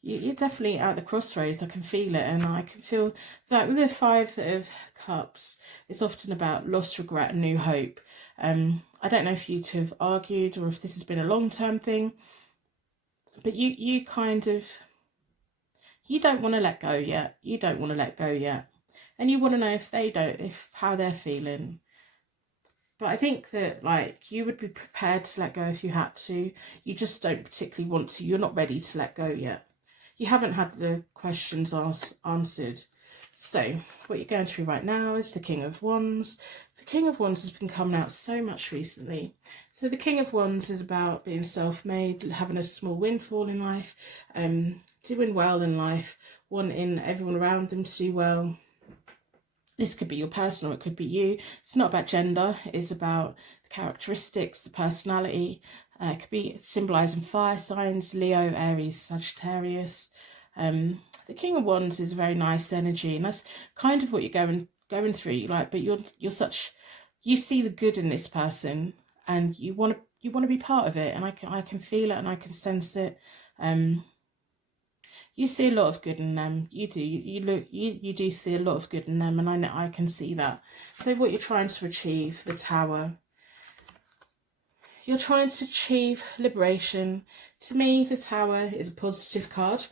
you're definitely at the crossroads. I can feel it, and I can feel that with the Five of Cups, it's often about loss, regret, and new hope. I don't know if you two have argued or if this has been a long-term thing, but you kind of, you don't want to let go yet. You don't want to let go yet, and you want to know if they don't, if how they're feeling. But I think that, like, you would be prepared to let go if you had to. You just don't particularly want to. You're not ready to let go yet. You haven't had the questions answered. So what you're going through right now is the King of Wands. The King of Wands has been coming out so much recently. So the King of Wands is about being self-made, having a small windfall in life, doing well in life, wanting everyone around them to do well. This could be your person or it could be you. It's not about gender. It's about the characteristics, the personality. It could be symbolising fire signs, Leo, Aries, Sagittarius. The King of Wands is a very nice energy, and that's kind of what you're going through. Like, but you're such, you see the good in this person, and you want to be part of it. And I can feel it, and I can sense it. You see a lot of good in them. You do. You do see a lot of good in them, and I can see that. So what you're trying to achieve, the Tower. You're trying to achieve liberation. To me, the Tower is a positive card.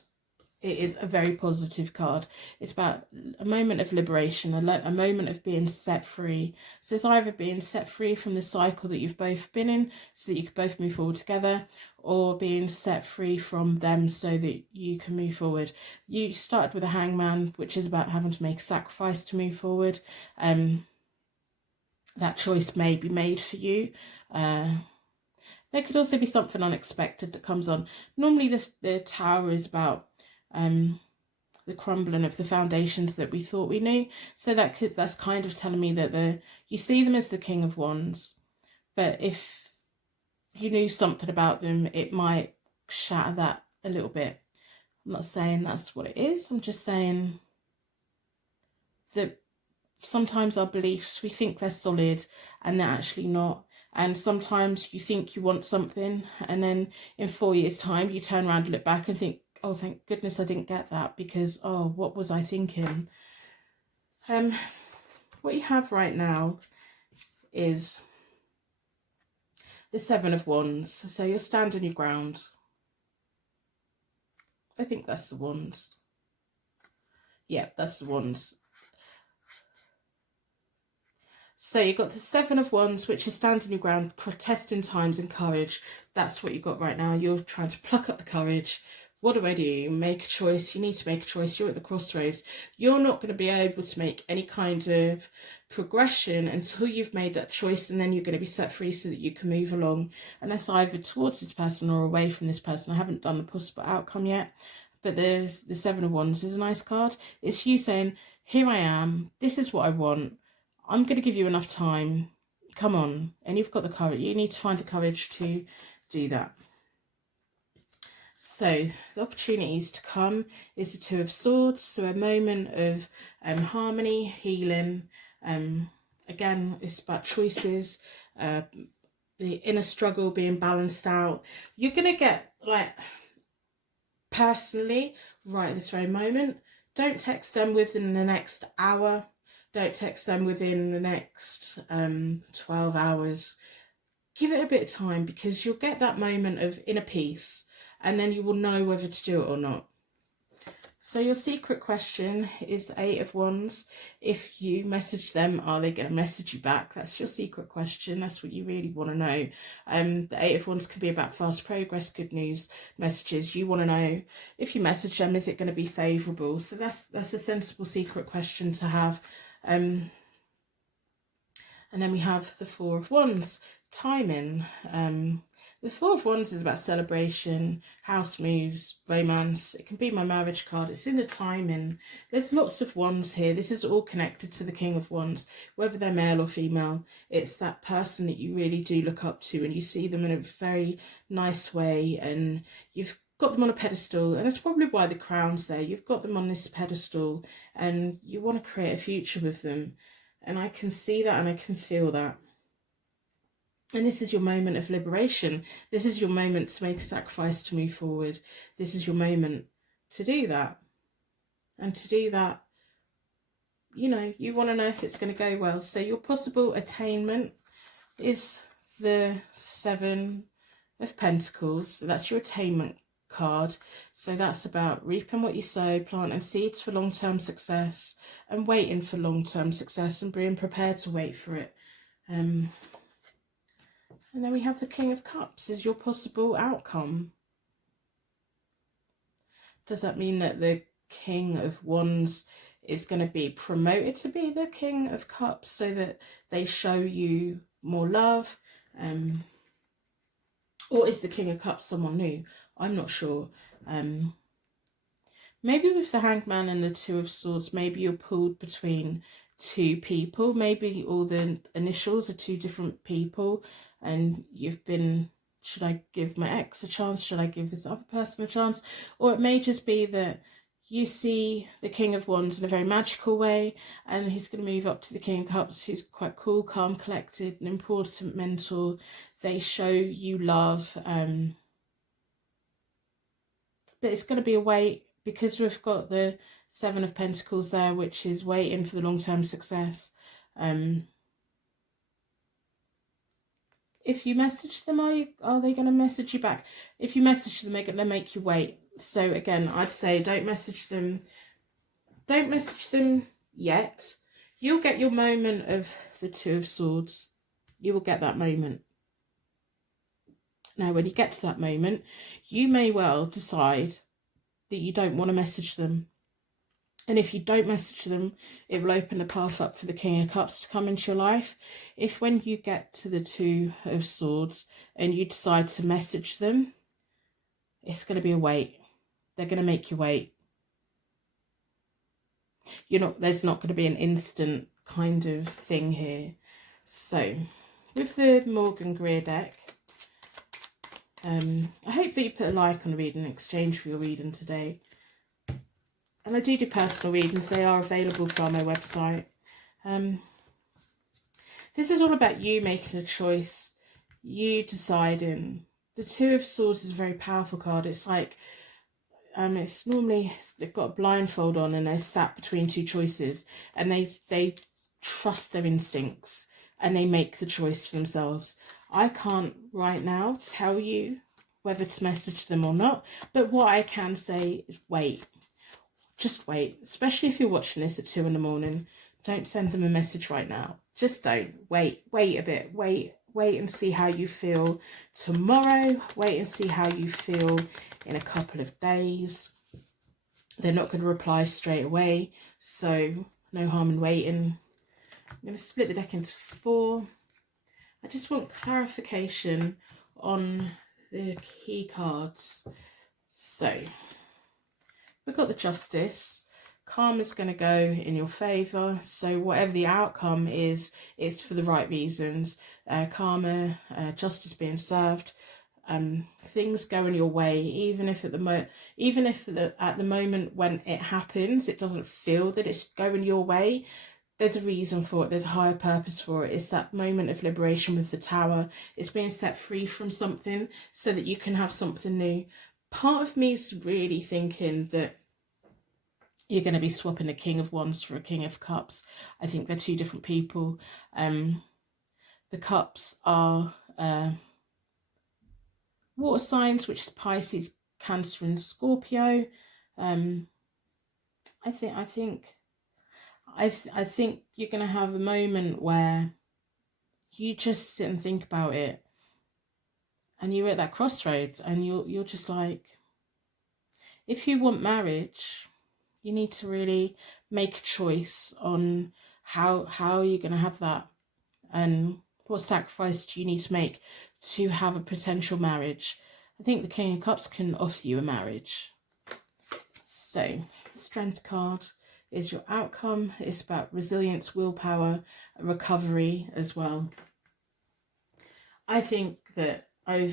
It is a very positive card. It's about a moment of liberation, a moment of being set free. So it's either being set free from the cycle that you've both been in so that you can both move forward together, or being set free from them so that you can move forward. You started with a Hangman, which is about having to make a sacrifice to move forward. That choice may be made for you. There could also be something unexpected that comes on. Normally the Tower is about the crumbling of the foundations that we thought we knew. So that's kind of telling me that you see them as the King of Wands, but if you knew something about them, it might shatter that a little bit. I'm not saying that's what it is. I'm just saying that sometimes our beliefs, we think they're solid and they're actually not. And sometimes you think you want something, and then in 4 years' time, you turn around and look back and think, oh, thank goodness I didn't get that, because, oh, what was I thinking? What you have right now is the Seven of Wands. So you're standing your ground. I think that's the Wands. Yeah, that's the Wands. So you've got the Seven of Wands, which is standing your ground, testing times and courage. That's what you've got right now. You're trying to pluck up the courage. What do I do? Make a choice. You need to make a choice. You're at the crossroads. You're not going to be able to make any kind of progression until you've made that choice, and then you're going to be set free so that you can move along. And that's either towards this person or away from this person. I haven't done the possible outcome yet, but the Seven of Wands is a nice card. It's you saying, here I am. This is what I want. I'm going to give you enough time. Come on. And you've got the courage. You need to find the courage to do that. So the opportunities to come is the Two of Swords. So a moment of harmony, healing. Again, it's about choices. The inner struggle being balanced out. You're going to get, like, personally, right at this very moment, don't text them within the next hour. Don't text them within the next 12 hours. Give it a bit of time, because you'll get that moment of inner peace, and then you will know whether to do it or not. So your secret question is the Eight of Wands. If you message them, are they going to message you back? That's your secret question. That's what you really want to know. The Eight of Wands can be about fast progress, good news, messages. You want to know, if you message them, is it going to be favourable? So that's a sensible secret question to have. And then we have the Four of Wands, timing. The Four of Wands is about celebration, house moves, romance. It can be my marriage card. It's in the timing. There's lots of wands here. This is all connected to the King of Wands, whether they're male or female. It's that person that you really do look up to, and you see them in a very nice way, and you've got them on a pedestal, and it's probably why the crown's there. You've got them on this pedestal, and you want to create a future with them. And I can see that, and I can feel that. And this is your moment of liberation. This is your moment to make a sacrifice to move forward. This is your moment to do that. And to do that, you know, you want to know if it's going to go well. So your possible attainment is the Seven of Pentacles. So that's your attainment card. So that's about reaping what you sow, planting seeds for long-term success, and waiting for long-term success and being prepared to wait for it. And then we have the King of Cups as your possible outcome. Does that mean that the King of Wands is going to be promoted to be the King of Cups so that they show you more love? Or is the King of Cups someone new? I'm not sure. Maybe with the Hangman and the Two of Swords, maybe you're pulled between two people. Maybe all the initials are two different people and you've been, should I give my ex a chance? Should I give this other person a chance? Or it may just be that you see the King of Wands in a very magical way and he's going to move up to the King of Cups, who's quite cool, calm, collected, an important mentor. They show you love, but it's going to be a wait, because we've got the Seven of Pentacles there, which is waiting for the long-term success. If you message them, are they going to message you back? If you message them, they're going to make you wait. So again, I'd say don't message them. Don't message them yet. You'll get your moment of the Two of Swords. You will get that moment. Now, when you get to that moment, you may well decide that you don't want to message them. And if you don't message them, it will open the path up for the King of Cups to come into your life. If when you get to the Two of Swords and you decide to message them, it's going to be a wait. They're going to make you wait. There's not going to be an instant kind of thing here. So, with the Morgan Greer deck, I hope that you put a like on the reading in exchange for your reading today. And I do personal readings. They are available from my website. This is all about you making a choice, you deciding. The Two of Swords is a very powerful card. It's like, it's normally, they've got a blindfold on and they're sat between two choices, and they trust their instincts and they make the choice for themselves. I can't right now tell you whether to message them or not, but what I can say is wait. Just wait, especially if you're watching this at 2 in the morning. Don't send them a message right now. Just don't. Wait a bit. Wait and see how you feel tomorrow. Wait and see how you feel in a couple of days. They're not going to reply straight away, so no harm in waiting. I'm going to split the deck into 4. I just want clarification on the key cards. So, we've got the Justice. Karma's going to go in your favour. So whatever the outcome is, it's for the right reasons. Karma, justice being served. Things going your way, even if at the moment when it happens, it doesn't feel that it's going your way. There's a reason for it. There's a higher purpose for it. It's that moment of liberation with the Tower. It's being set free from something so that you can have something new. Part of me is really thinking that you're going to be swapping a King of Wands for a King of Cups. I think they're two different people. The Cups are water signs, which is Pisces, Cancer and Scorpio. I think you're going to have a moment where you just sit and think about it, and you're at that crossroads, and you're just like, if you want marriage, you need to really make a choice on how you're going to have that, and what sacrifice do you need to make to have a potential marriage. I think the King of Cups can offer you a marriage. So, the Strength card is your outcome. It's about resilience, willpower, recovery as well. I think that I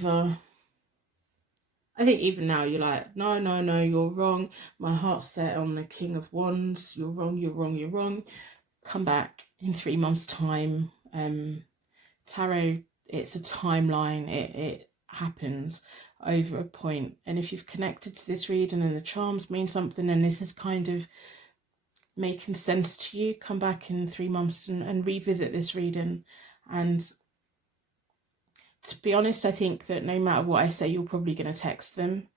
think even now you're like, no, you're wrong. My heart's set on the King of Wands. You're wrong. Come back in 3 months' time. Tarot, it's a timeline. It happens over a point. And if you've connected to this reading and the charms mean something, and this is kind of making sense to you, come back in 3 months and revisit this reading. And to be honest, I think that no matter what I say, you're probably going to text them,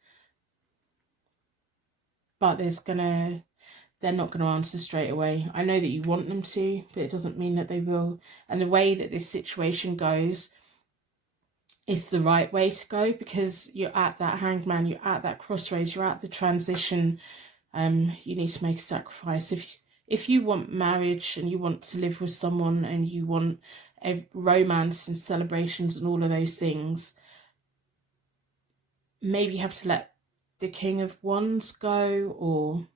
but they're not going to answer straight away. I know that you want them to, but it doesn't mean that they will. And the way that this situation goes is the right way to go, because you're at that hangman, you're at that crossroads, you're at the transition. You need to make a sacrifice. If you want marriage and you want to live with someone and you want a romance and celebrations and all of those things, maybe you have to let the King of Wands go or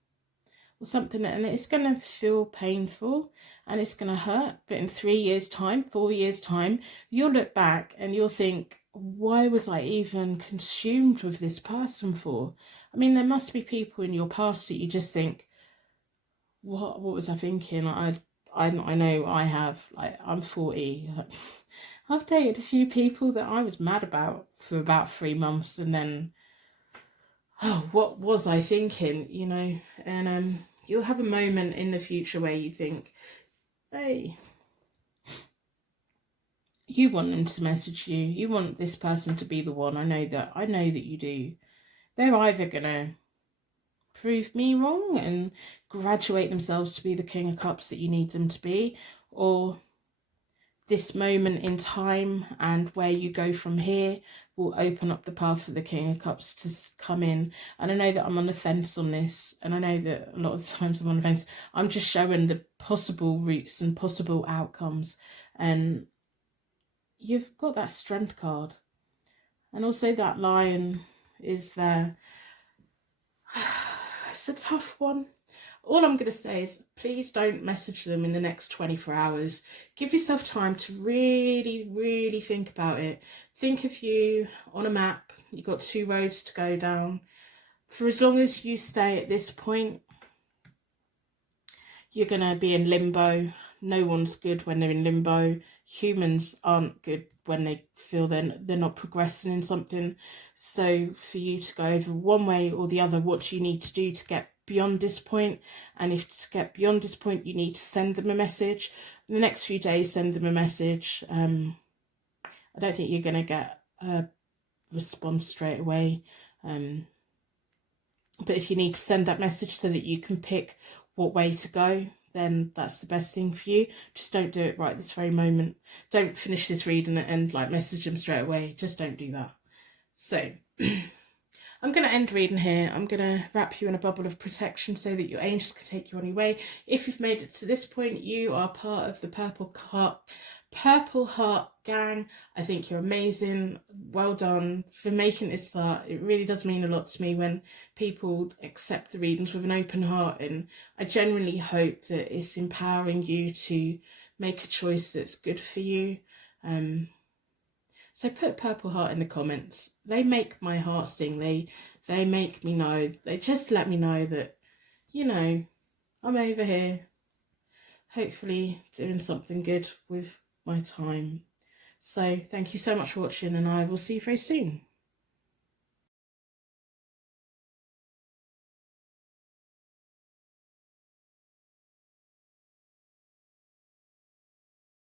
something, and it's going to feel painful and it's going to hurt, but in 3 years time, 4 years time, you'll look back and you'll think, why was I even consumed with this person for? I mean, there must be people in your past that you just think, what was I thinking? I know I have. Like, I'm 40. I've dated a few people that I was mad about for about 3 months, and then, oh, what was I thinking? You know, and you'll have a moment in the future where you think, hey, you want them to message you. You want this person to be the one. I know that you do. They're either gonna prove me wrong and graduate themselves to be the King of Cups that you need them to be, or this moment in time and where you go from here will open up the path for the King of Cups to come in. And I know that I'm on the fence on this, and I know that a lot of the times I'm on the fence. I'm just showing the possible routes and possible outcomes, and you've got that Strength card, and also that Lion is there. It's a tough one. All I'm going to say is, please don't message them in the next 24 hours. Give yourself time to really, really think about it. Think of you on a map. You've got 2 roads to go down. For as long as you stay at this point, you're going to be in limbo. No one's good when they're in limbo. Humans aren't good when they feel they're not progressing in something. So for you to go over one way or the other, what do you need to do to get beyond this point? And if to get beyond this point, you need to send them a message. In the next few days, send them a message. I don't think you're going to get a response straight away. But if you need to send that message so that you can pick what way to go, then that's the best thing for you. Just don't do it right this very moment. Don't finish this reading and like message them straight away. Just don't do that. So I'm going to end reading here. I'm going to wrap you in a bubble of protection so that your angels can take you on your way. If you've made it to this point, you are part of the Purple Heart gang. I think you're amazing. Well done for making this start. It really does mean a lot to me when people accept the readings with an open heart, and I genuinely hope that it's empowering you to make a choice that's good for you. So put Purple Heart in the comments. They make my heart sing. They make me know. They just let me know that, you know, I'm over here, hopefully doing something good with my time. So thank you so much for watching, and I will see you very soon.